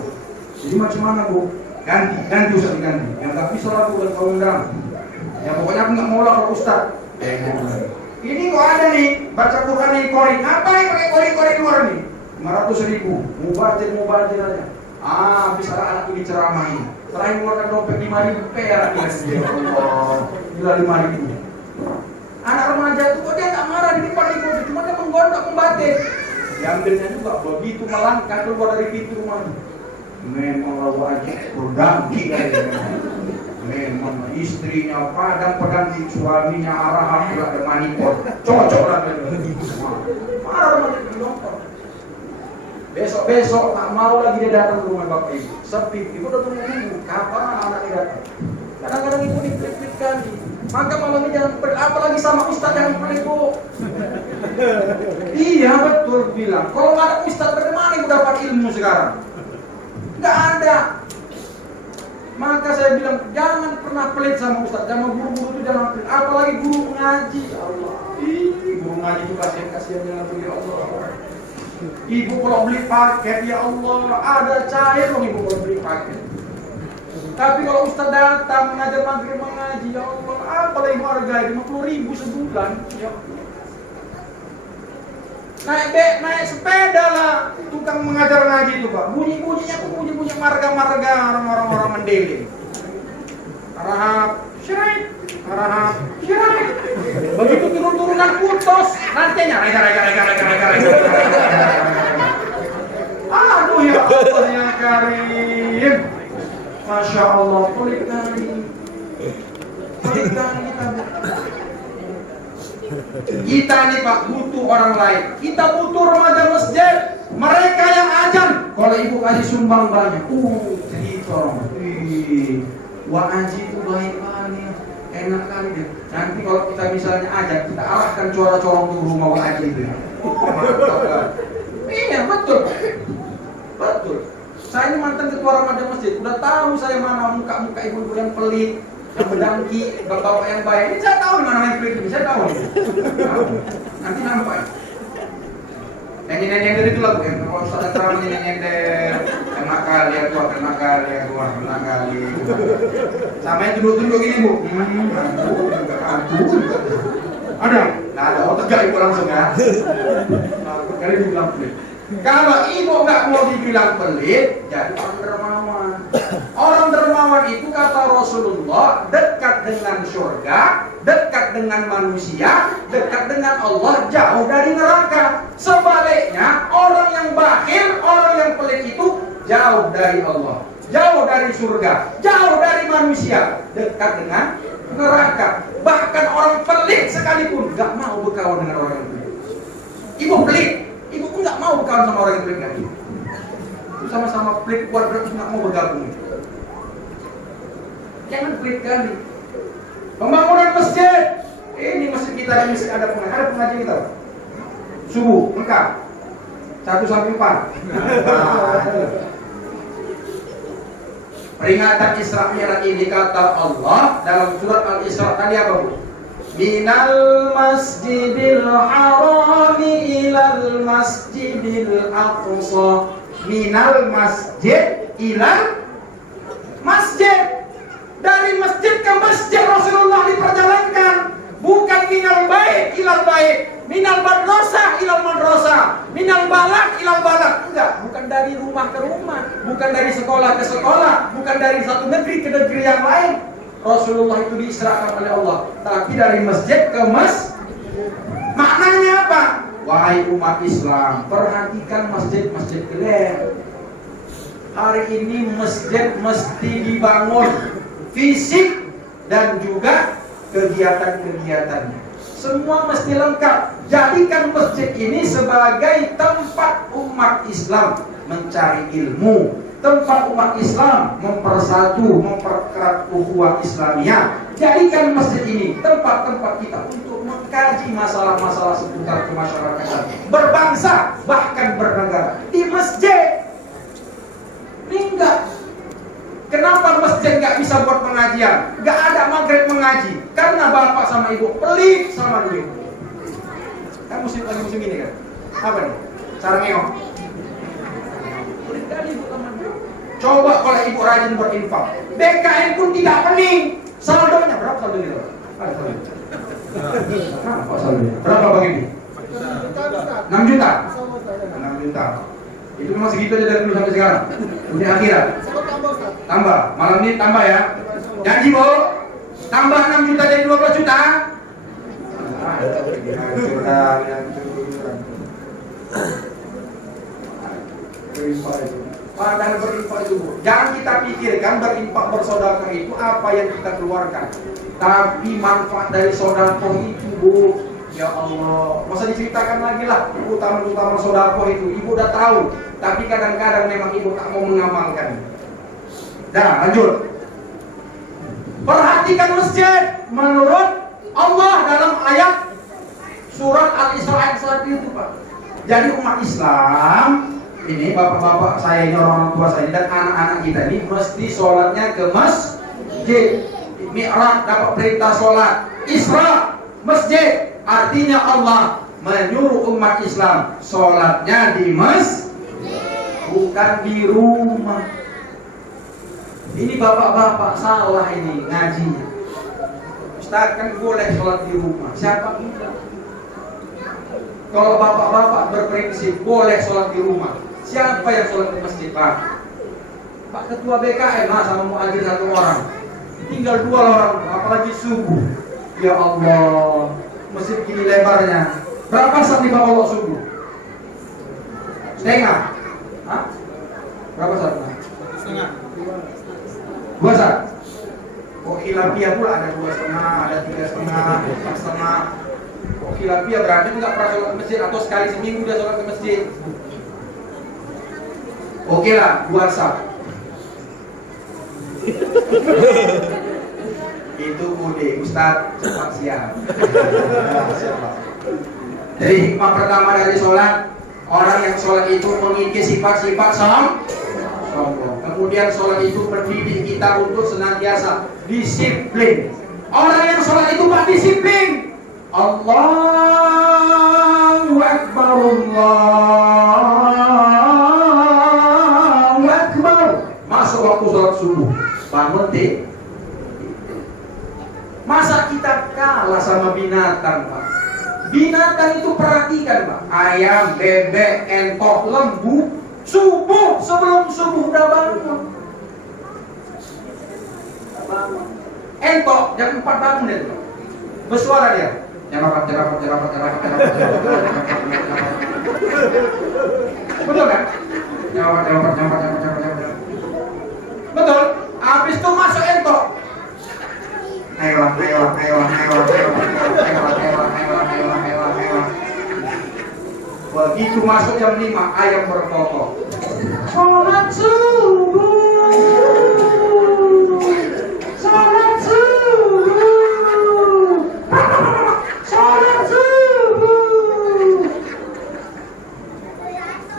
Jadi macam mana Bu? Ganti Ustaz diganti. Yang nggak bisa lah Bu dan kau undang. Ya pokoknya aku nggak mau lah kalau Ustaz. Ini kok ada nih baca Quran nih kori. Apa yang pakai kori luar nih? 500.000. Mubazir aja. Bisa anak ini ceramahin. Terakhir mengeluarkan dompet 5.000 perak ya. Allah, gila 5.000. Anak remaja itu kok dia nggak marah di depan ibu, cuma dia menggondok membatik. Diambilnya juga begitu melangkah keluar dari pintu rumahnya. Memang lawa aja berdaki kayaknya. Memang istrinya padang suaminya arah ada manipur. Cocok lah. Marah remaja di dompet. Besok tak mau lagi dia datang ke rumah bapak ibu. Sepi, ibu udah tunggu kapan anak-anaknya datang. Kadang-kadang ibu diplik-plik kali. Maka malam ini jangan pelit, apalagi sama ustaz jangan pelit Bu. Iya betul bilang. Kalau nggak ada ustaz dari mana ibu dapat ilmu sekarang? Nggak ada. Maka saya bilang jangan pernah pelit sama ustaz, sama guru-guru itu jangan pelit. Apalagi guru ngaji. Allah. Guru ngaji itu kasihan jangan pelit Allah. Ibu kalau beli paket, ya Allah, ada cair dong ibu kalau beli paket. Tapi kalau ustaz datang mengajar maghrib mengaji, ya Allah, apalagi harga 50.000 sebulan. Ya. Naik sepeda lah, tukang mengajar ngaji itu Pak. Bunyi-bunyinya tuh bunyi marga-marga orang-orang Mandailing. Arahap, syirik. Begitu turun-turunan putus, nantinya rega. Aduh ya Allah ya Karim. Masya Allah, pelit kali kita nih Pak butuh orang lain. Kita butuh remaja masjid. Mereka yang ajan. Kalau ibu kasih sumbang banyak, cerita orang. Wah aji itu baik kali, enak kali deh. Nanti kalau kita misalnya ajan, kita arahkan corong-corong ke rumah Wah Aji itu. Iya betul. Saya ini mantan ketua remaja masjid. Udah tahu saya mana muka-muka ibu-ibu yang pelit, yang berdangki, bapak-bapak yang baik. Ini saya tahu mana yang pelit ini. Saya tahu. Nanti nampak. Yang nyender itu lah Bu. Kalau ada terang nyender, kena kali ya gua. Sama yang tunduk-tunduk gini Bu. Ada? Nggak ada. Oh tegak ibu langsung ya. Kali dibilang pelit. Kalau ibu nggak mau dibilang pelit, jadi orang dermawan. Orang dermawan itu kata Rasulullah dekat dengan surga, dekat dengan manusia, dekat dengan Allah, jauh dari neraka. Sebaliknya orang yang bakhil, orang yang pelit itu jauh dari Allah, jauh dari surga, jauh dari manusia, dekat dengan neraka. Bahkan orang pelit sekalipun nggak mau berkawan dengan orang yang pelit. Ibu pelit. Ibu pun nggak mau berkawan sama orang yang pelit lagi. Itu sama-sama pelit, buat berarti nggak mau bergabung. Jangan pelit kali. Pembangunan masjid. Ini masjid kita yang mesti ada pengajian kita. Subuh, lengkap. 1 sampai 4. Peringatan Isra Mi'raj ini kata Allah dalam surat Al-Isra tadi apa Bu? Minal masjidil harami ilal masjidil aqsa. Minal masjid ilal masjid. Dari masjid ke masjid Rasulullah diperjalankan. Bukan minal bait ilal bait, minal madrasah ilal madrasah, minal balak ilal balak. Enggak, bukan dari rumah ke rumah, bukan dari sekolah ke sekolah, bukan dari satu negeri ke negeri yang lain. Rasulullah itu diisrakan oleh Allah, tapi dari masjid ke Maknanya apa? Wahai umat Islam, perhatikan masjid-masjid kalian. Hari ini masjid mesti dibangun fisik dan juga kegiatan-kegiatannya. Semua mesti lengkap. Jadikan masjid ini sebagai tempat umat Islam mencari ilmu, tempat umat Islam mempersatu, memperkerat ukhuwah Islamiyah. Jadikan masjid ini tempat-tempat kita untuk mengkaji masalah-masalah seputar kemasyarakatan, berbangsa, bahkan bernegara. Di masjid. Ini Kenapa masjid nggak bisa buat pengajian? Nggak ada maghrib mengaji. Karena bapak sama ibu pelit sama duit. Kan musim lagi musim ini kan? Apa nih? Cara ngeong. Pelit kali ibu sama duit. Coba kalau ibu rajin berinfak, BKN pun tidak pening. Saldonya berapa saldonya? Ada saldonya. Berapa saldonya? Berapa bang ini? 6 juta. 6 juta. Itu memang segitu aja dari dulu sampai sekarang. Dunia akhirat. Tambah. Malam ini tambah ya. Janji bu. Tambah 6 juta jadi 12 juta. Padahal berinfak itu bu. Jangan kita pikirkan berinfak bersedekah itu apa yang kita keluarkan. Tapi manfaat dari sedekah itu bu. Ya Allah, masa diceritakan lagi lah utama sedekah itu. Ibu udah tahu, tapi kadang-kadang memang ibu tak mau mengamalkan. Dah, lanjut. Perhatikan masjid menurut Allah dalam ayat surat Al-Isra ayat 1 itu, Pak. Jadi umat Islam ini, bapak-bapak saya ini, orang tua saya ini, dan anak-anak kita ini mesti sholatnya ke masjid. Mi'raj dapat perintah sholat, Isra masjid. Artinya Allah menyuruh umat Islam sholatnya di masjid, bukan di rumah. Ini bapak-bapak salah ini ngajinya. Ustaz kan boleh sholat di rumah. Siapa bilang? Kalau bapak-bapak berprinsip boleh sholat di rumah, siapa yang sholat di masjid, Pak? Pak Ketua BKN sama muadzin 1 orang, tinggal 2 orang, apalagi subuh. Ya Allah, masjid gini lebarnya. Berapa saat di bawah subuh? Setengah? Hah? Berapa saat? Setengah. 2 saat? Oh khilafiyah pula ada 2,5, ada 3,5, 4,5. Oh khilafiyah berarti nggak pernah sholat ke masjid atau sekali seminggu dia sholat ke masjid. Oke lah, 2 saat. Itu bude, Ustaz cepat siap. Jadi hikmah pertama dari sholat, orang yang sholat itu memiliki sifat-sifat sombong. Kemudian sholat itu mendidik kita untuk senantiasa disiplin. Orang yang sholat itu Pak disiplin. Allahu Akbar, Allahu Akbar. Masuk waktu sholat subuh, bangun deh. Masa kita kalah sama binatang, Pak? Binatang itu perhatikan, Pak. Ayam, bebek, entok, lembu, subuh, sebelum subuh udah bangun. Entok jam 4 bangun deh, Pak. Bersuara dia. Jerapat. Betul kan? Jerapat. Betul. Habis itu masuk entok. Ayolah. Begitu masuk jam 5, ayam berkokok. Sholat subuh.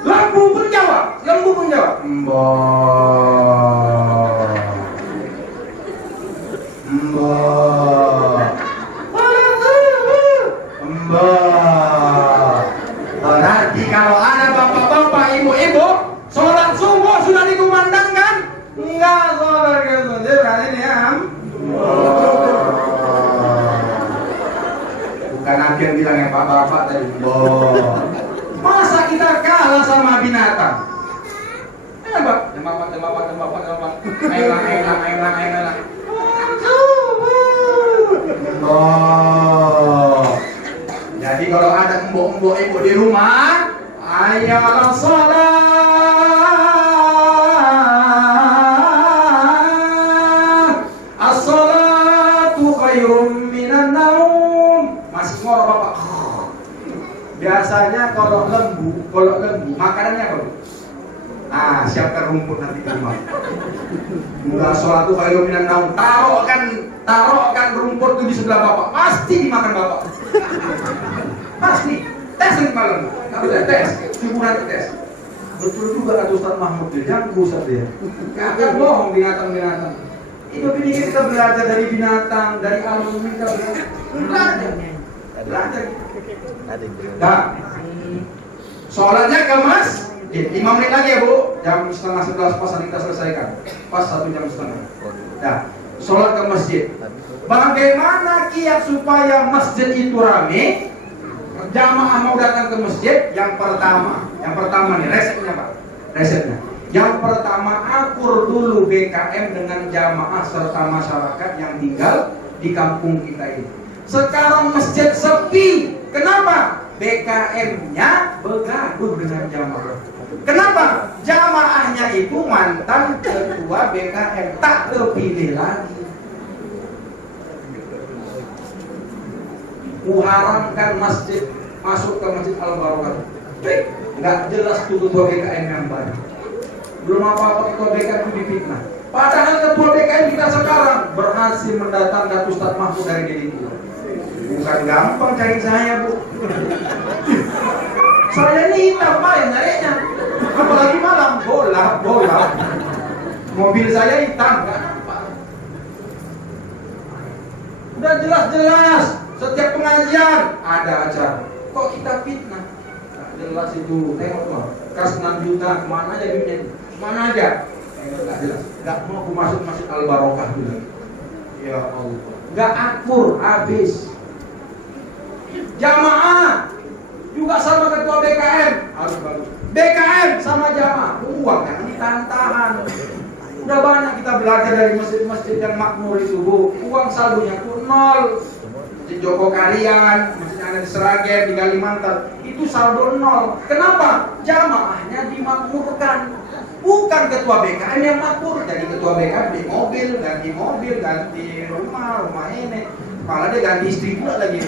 Lembu pun jawab. Berarti kalau ada bapak-bapak, ibu-ibu sholat subuh sudah dikumandangkan, enggak sholat ke masjid, berarti diam. Bukan aku yang bilang ya bapak-bapak tadi. Masa kita kalah sama binatang? Jemaat. Ayolah. Jadi kalau ada embok-embok ibu di rumah, ayolah sholat. As-sholatu khairum minan naum. Masih ngorok bapak. Biasanya kalau lembu makanannya apa? Siapkan rumput nanti di rumah. Enggak sholat tuh khairum minan naum. Taruhkan rumput itu di sebelah bapak. Pasti dimakan bapak. Pasti. Tes nanti malam. Tes. Subuh nanti tes. betul juga kata Ustaz Mahmud, dia jangan Ustaz dia. Gak akan bohong binatang-binatang. Itu ini kita belajar dari binatang, dari alam kita belajar. Nah, sholatnya ke masjid. 5 menit lagi ya Bu, jam setengah 11 pas kita selesaikan. Pas 1 jam setengah. Nah, sholat ke masjid. Bagaimana kiat supaya masjid itu rame? Jamaah mau datang ke masjid, yang pertama nih resepnya Pak, resepnya. Yang pertama, akur dulu BKM dengan jamaah serta masyarakat yang tinggal di kampung kita ini. Sekarang masjid sepi, kenapa? BKM-nya bergaduh dengan jamaah. Kenapa? Jamaahnya itu mantan ketua BKM, tak terpilih lagi. Uharamkan masjid masuk ke Masjid Al-Barokah. Nggak jelas tuh ketua BKM yang baru. Belum apa-apa ketua BKM itu difitnah. Padahal ketua BKM kita sekarang berhasil mendatangkan Ustaz Mahmud dari diriku. Bukan gampang cari saya Bu. Saya ini hitam Pak yang nyarinya. Apalagi malam bola. Mobil saya hitam nggak nampak. Udah jelas-jelas setiap pengajian ada acara. Kok kita fitnah? Nah, jelas itu. Tengok tuh. Kas 6 juta kemana aja duitnya? Mana aja? Nggak jelas. Nggak mau aku masuk Masjid Al-Barokah dulu. Ya Allah. Nggak akur habis. Jamaah juga sama ketua BKM harus bagus. BKM sama jamaah uang jangan ditantahan. Udah banyak kita belajar dari masjid-masjid yang makmur itu Bu. Uang saldonya tuh 0. Masjid Joko Karian, masjid yang ada di Seragen, di Kalimantan, itu saldo 0. Kenapa? Jamaahnya dimakmurkan. Bukan ketua BKM yang makmur. Jadi ketua BKM beli mobil, ganti rumah ini. Malah dia ganti istri pula lagi.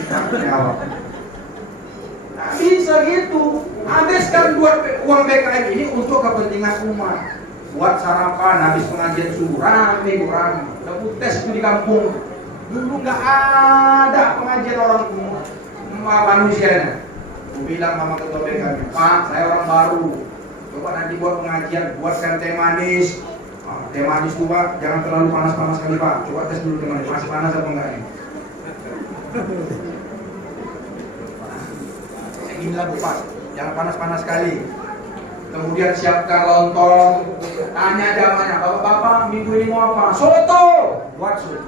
Nah, bisa gitu. Habiskan uang BKM ini untuk kepentingan umat. Buat sarapan habis pengajian subuh rame. Dapat tes itu di kampung. Dulu nggak ada pengajian orang manusia. Aku bilang sama ketua BKM, Pak, saya orang baru. Coba nanti buat pengajian, buatkan teh manis. Teh manis tuh Pak, jangan terlalu panas-panas kali Pak. Coba tes dulu teh manis, masih panas apa enggak ini? Inilah Bu Pak, jangan panas-panas sekali. Kemudian siapkan lontong, tanya jamanya, bapak-bapak minggu ini mau apa? Soto, buat soto.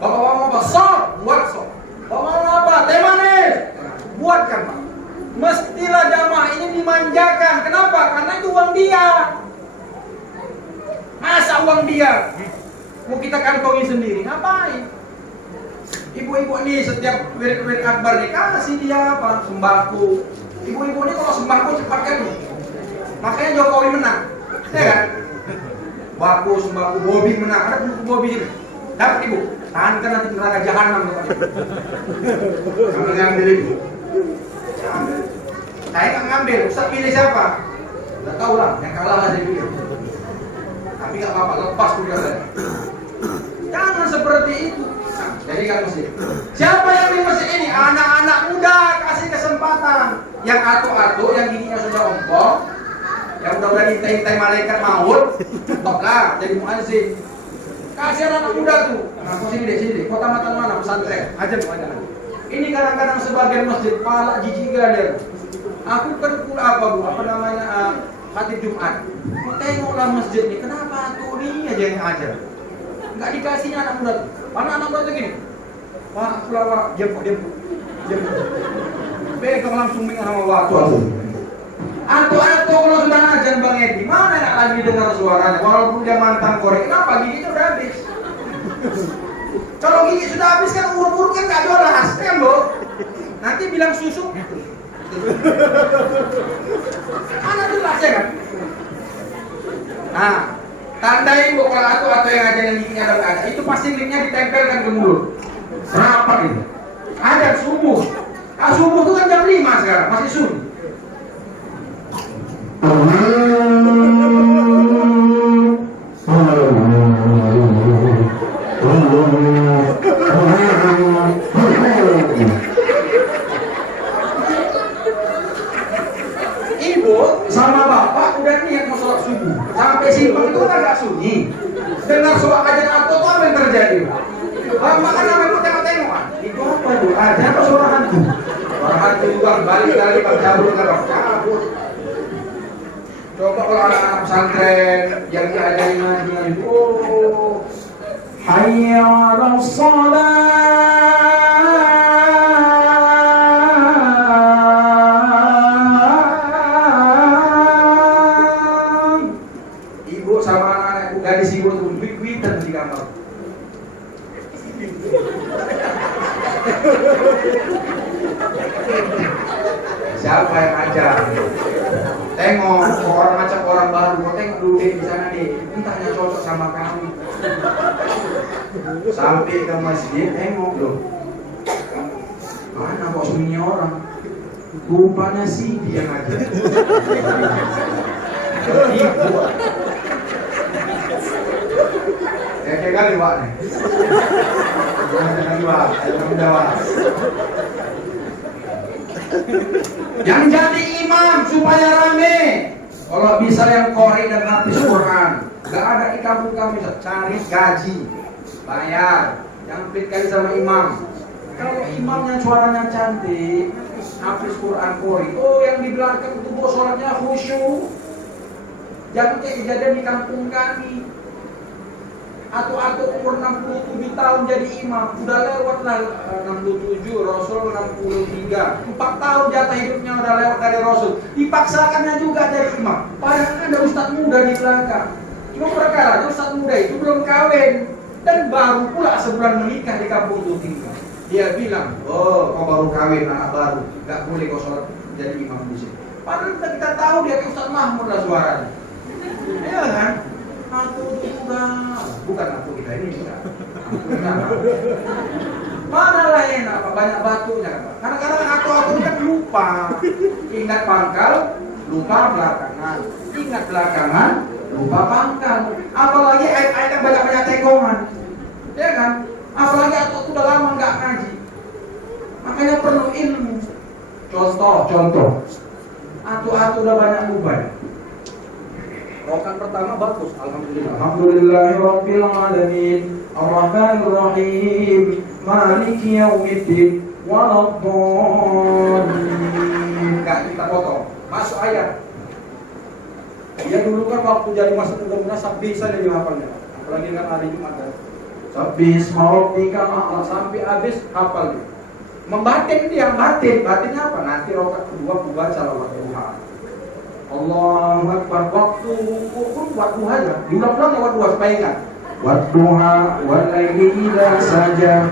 Bapak-bapak mau apa? Sop, buat sop. Bapak mau apa? Teh manis, buatkan Pak. Mestilah jamaah ini dimanjakan. Kenapa? Karena itu uang dia. Masa uang dia? Mau kita kantongi sendiri, ngapain? Ibu-ibu ini setiap wirid akbar nih kasih dia apa? Sembako. Ibu-ibu ini kalau sembako cepat kan? Makanya Jokowi menang, ya kan? Baku sembako Bobi menang. Ada buku Bobi ini. Dapat Ibu. Tahankan nanti neraka jahanam. Kamu ngambil Ibu. Saya nggak ngambil. Ustaz pilih siapa? Nggak tahu lah. Yang kalah lah saya pilih. Tapi nggak apa-apa. Lepas tuh dia. Jangan seperti itu. Jadi kan mesti. Siapa yang di masjid ini? Anak-anak muda kasih kesempatan. Yang atu-atu, yang giginya sudah ompong, yang udah diintai malaikat maut, top lah jadi muazzin. Kasih anak muda tuh. Nah, sini deh. Kota Matan mana? Pesantren. Aja. Ini kadang-kadang sebagian masjid palak jijik galer. Aku kan apa Bu? Apa namanya? Khatib Jumat. Kau tengoklah masjid ini. Kenapa tuh ini aja yang ajar? Enggak dikasihnya anak muda tuh. Mana anak muda tuh gini? Pak, Pak, diam. Pegang langsung sama waktu. Anto kalau sudah ajan Bang Edi, mana enak lagi dengar suaranya? Walaupun dia mantan korek, kenapa giginya udah habis? Kalau gigi sudah habis kan urut-urut kan nggak jelas, kan Bu? Nanti bilang susu. Mana jelas ya kan? Nah, tandai Bu kalau atau yang aja yang giginya udah ada, itu pasti linknya ditempelkan ke mulut. Rapat itu. Ada subuh. Subuh itu kan jam 5 sekarang, masih subuh. Ibu sama bapak dengar suara kajian aku tuh apa yang terjadi? Makan apa yang tengok-tengokan? Itu apa itu? Ada apa suara hantu? Suara hantu juga balik dari cabut ke cabut. Coba kalau anak-anak pesantren yang diajarin ngaji, oh, hayya 'alas shalah. Ibu sama anak-anak gadis ibu tuh duit-duitan di kamar. Siapa yang ajar? Tengok, orang macam orang baru, kau tengok dulu deh di sana deh, entahnya cocok sama kamu. Sampai ke masjid, tengok loh. Mana kok sunyi orang? Rupanya sih dia ngajar. Kayak kali Pak nih. Yang jadi imam supaya rame. Kalau bisa yang qori dan hafiz Quran, nggak ada di kampung kami, cari gaji, bayar, yang kali sama imam. Kalau imamnya suaranya cantik, hafiz Quran qori, oh yang di belakang itu sholatnya khusyuk. Jangan kayak kejadian di kampung kami. Atau umur 67 tahun jadi imam, udah lewat lah 67, Rasul 63, 4 tahun jatah hidupnya udah lewat dari Rasul, dipaksakannya juga jadi imam. Padahal ada ustadz muda di belakang. Cuma perkara ustadz muda itu belum kawin dan baru pula sebulan menikah di kampung itu tinggal. Dia bilang, oh kau baru kawin anak baru, nggak boleh kau sholat jadi imam di sini. Padahal kita tahu dia Ustadz Mahmud lah suaranya, ya kan? Aku juga bukan aku kita ini juga. Mana lah enak Pak, banyak batunya Pak. Kadang-kadang aku kan lupa. Ingat pangkal, lupa belakangan. Ingat belakangan, lupa pangkal. Apalagi ayat-ayat yang banyak-banyak tekongan, ya kan? Apalagi aku udah lama nggak ngaji. Makanya perlu ilmu. Contoh. Atu udah banyak ubah. Rokan pertama bagus, alhamdulillah. Alhamdulillahirabbil alamin, arrahmanir rahim, maliki yaumiddin, waladdallin. Enggak kita potong. Masuk ayat. Dia dulu kan waktu jadi masa muda sabbi saja dia hafalnya. Apalagi kan hari Jumat kan. Sabbi isma rabbikal a'la sampai habis hafal dia. Membatin dia, batinnya apa? Nanti rokat kedua buka salawat duha. Allahu Akbar, waktu pun buat duha aja. Diulang-ulang ya buat duha supaya ingat. Wadduha wal laili idza saja.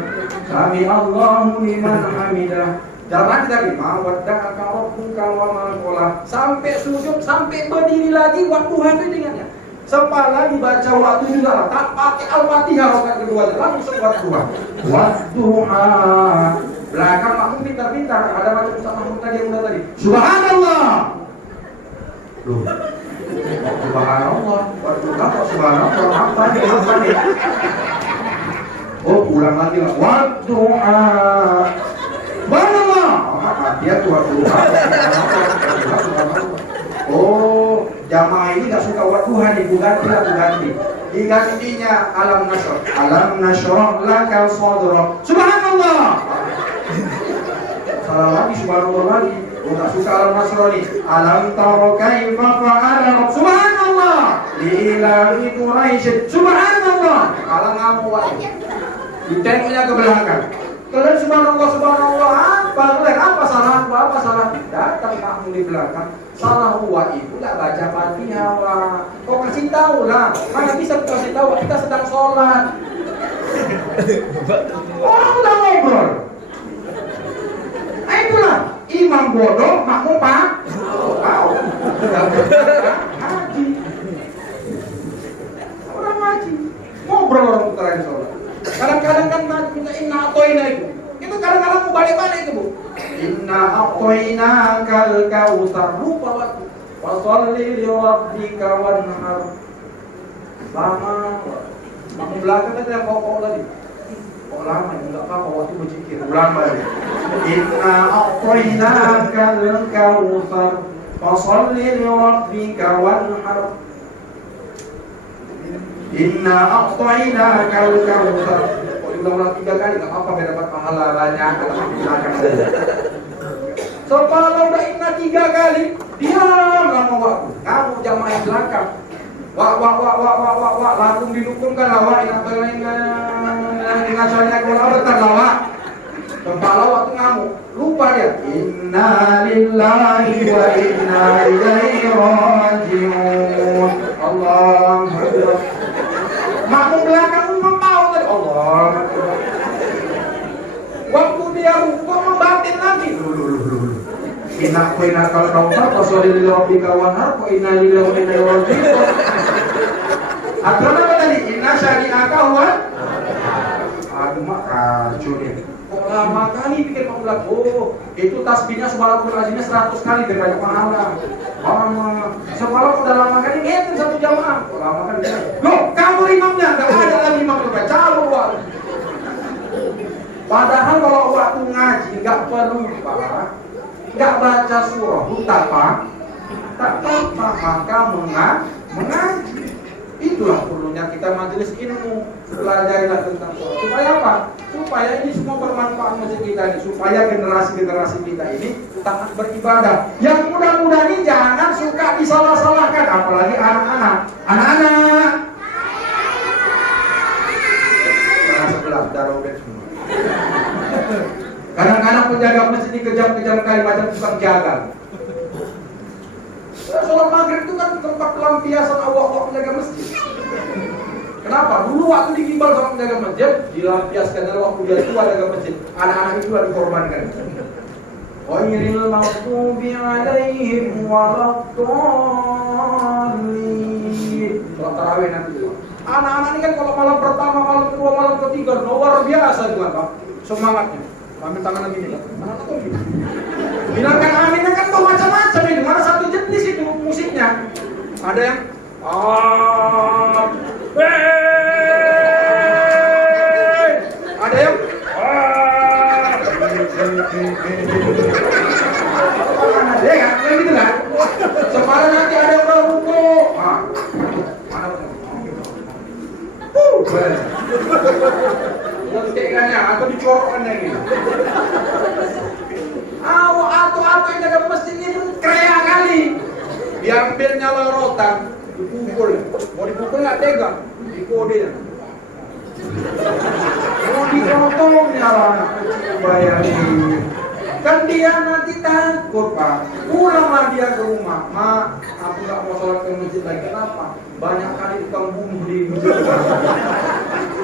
Sami Allahu liman hamidah. Jangan tadi ma wadda'aka rabbuka wa ma qala. Sampai sujud, sampai berdiri lagi waktu duha itu ingatnya. Sempat lagi baca waktu juga, tak pakai Al-Fatihah rokat kedua, langsung buat duha. Wadduha. Belakang makmum pintar-pintar, ada macam Ustaz Mahmud tadi yang udah tadi. Subhanallah. Loh, subhanallah, waktu apa subhanallah, apa nih? Oh, ulang lagi lah. Wadduha. Subhanallah. Dia tuh wadduha. Oh, jamaah ini gak suka wadduha nih, ganti. Digantinya alam nashrah laka sadrak. Subhanallah. Salah lagi subhanallah lagi. Enggak suka alam nasrani. Alam tara kaifa fa'ala subhanallah li ilahi quraisy. Subhanallah. Kalau ngamu wae. Ditengoknya ke belakang. Kalian subhanallah apa salah? Datang kamu di belakang. Salah wa itu enggak baca Fatihah wa. Kau kasih tahu lah. Mana bisa kasih tahu kita sedang sholat. Orang udah ngobrol. Itulah imam bodoh, makmum pak. Tahu. Haji. Orang haji. Ngobrol orang utara sholat. Kadang-kadang kan minta inna atoina itu. Itu kadang-kadang mau balik-balik itu bu. Inna atoina kal kautsar. Lupa waktu. Washolli li rabbika wanhar. Lama. Makmum belakang kan yang pokok tadi. Kok lama ya? Enggak apa-apa waktu berzikir. Ulang balik. Inna a'tainaka al-kautsar fasholli li rabbika wanhar. Inna a'tayna kal kautsar. Kalau diulang-ulang 3 kali nggak apa-apa, biar dapat pahala banyak kalau silakan saja. So kalau udah inna 3 kali, diam lama waktu. Kamu jamaah yang belakang. Wah, langsung didukunkan lawa yang apa yang asalnya kalau betul lawa. Kepala waktu ngamuk, lupa dia. Inna lillahi wa inna ilaihi raji'un. Allah Akbar. Makmum belakang memau tadi. Allah Akbar. Waktu dia rukuk membatin lagi. Inna kuina kalau kautsar fasholli li rabbika wanhar wa inna lillahi wa inna ilaihi raji'un. Aturan apa tadi? Inna syani'aka huwa. Aduh mak racun ya. Kok lama kali bikin pengulang? Oh, itu tasbihnya subhanallah azimnya 100 kali biar banyak pahala. Mama, semalam udah lama kali ngeten satu jamaah. Kok lama kan? Loh, kamu imamnya enggak ada lagi imam baca Allah. Padahal kalau waktu ngaji enggak perlu enggak baca surah, tak apa maka mengaji. Itulah perlunya kita majelis ilmu, pelajarilah tentang sholat. Supaya apa? Supaya ini semua bermanfaat masjid kita ini, supaya generasi-generasi kita ini taat beribadah. Yang mudah-mudahan ini jangan suka disalah-salahkan, apalagi anak-anak. Anak-anak. Pernah sebelah darobek semua. Kadang-kadang penjaga masjid ini kejam-kejam kali macam tukang jagal. Sholat maghrib itu kan tempat pelampiasan awak-awak penjaga masjid. Kenapa? Dulu waktu digimbal sama penjaga masjid, dilampiaskan dalam waktu dia tua penjaga masjid. Anak-anak itu dikorbankan. Ghairil maghdubi alaihim waladdallin. Sholat tarawih nanti itu. Anak-anak ini kan kalau malam pertama, malam kedua, malam ketiga luar biasa juga Pak. Semangatnya. Ambil tangan lagi nih, anak tuh gitu. Bilangkan aminnya kan tuh macam-macam ini. Mana satu jenis itu musiknya. Ada yang ada yang ada ya kan gitu kan. Sekarang nanti ada yang berhuku. Mana tekannya atau dicorokkannya gitu. Atau yang jaga masjid ini pun krea kali. Diambilnya lorotan, dipukul. Mau dipukul nggak tega, dikodenya. Mau dipotongnya anak bayangin. Kan dia nanti takut Pak. Pulanglah dia ke rumah. Ma, aku nggak mau sholat ke masjid lagi. Kenapa? Banyak kali tukang bunuh di masjid.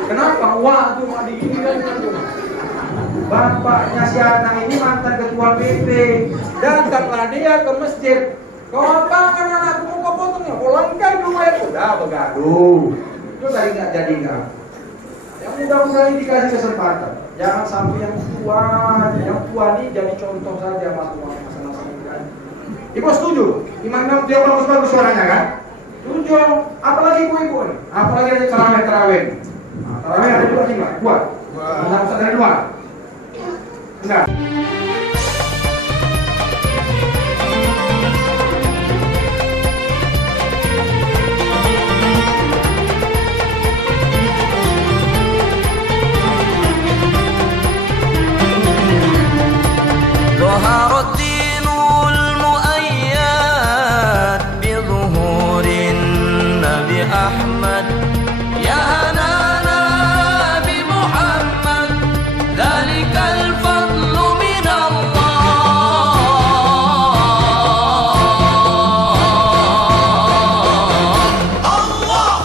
Kenapa? Wah, tuh mak diginikan tuh. Bapaknya si anak ini mantan ketua PP. Datanglah dia ke masjid. Kau apa kan anakku mau kau potongnya? Kau langkai duit. Udah begaduh. Itu tadi nggak jadi nggak. Yang mudah-mudahan dikasih kesempatan. Jangan sampai yang tua ini jadi contoh saja masalah ini. Ibu setuju? Imam dia bagus-bagus suaranya kan? Setuju. Apalagi ibu-ibu nih. Apalagi ada terawih. Terawih ada 2 sih nggak? 2. Enggak usah dari luar. Enggak.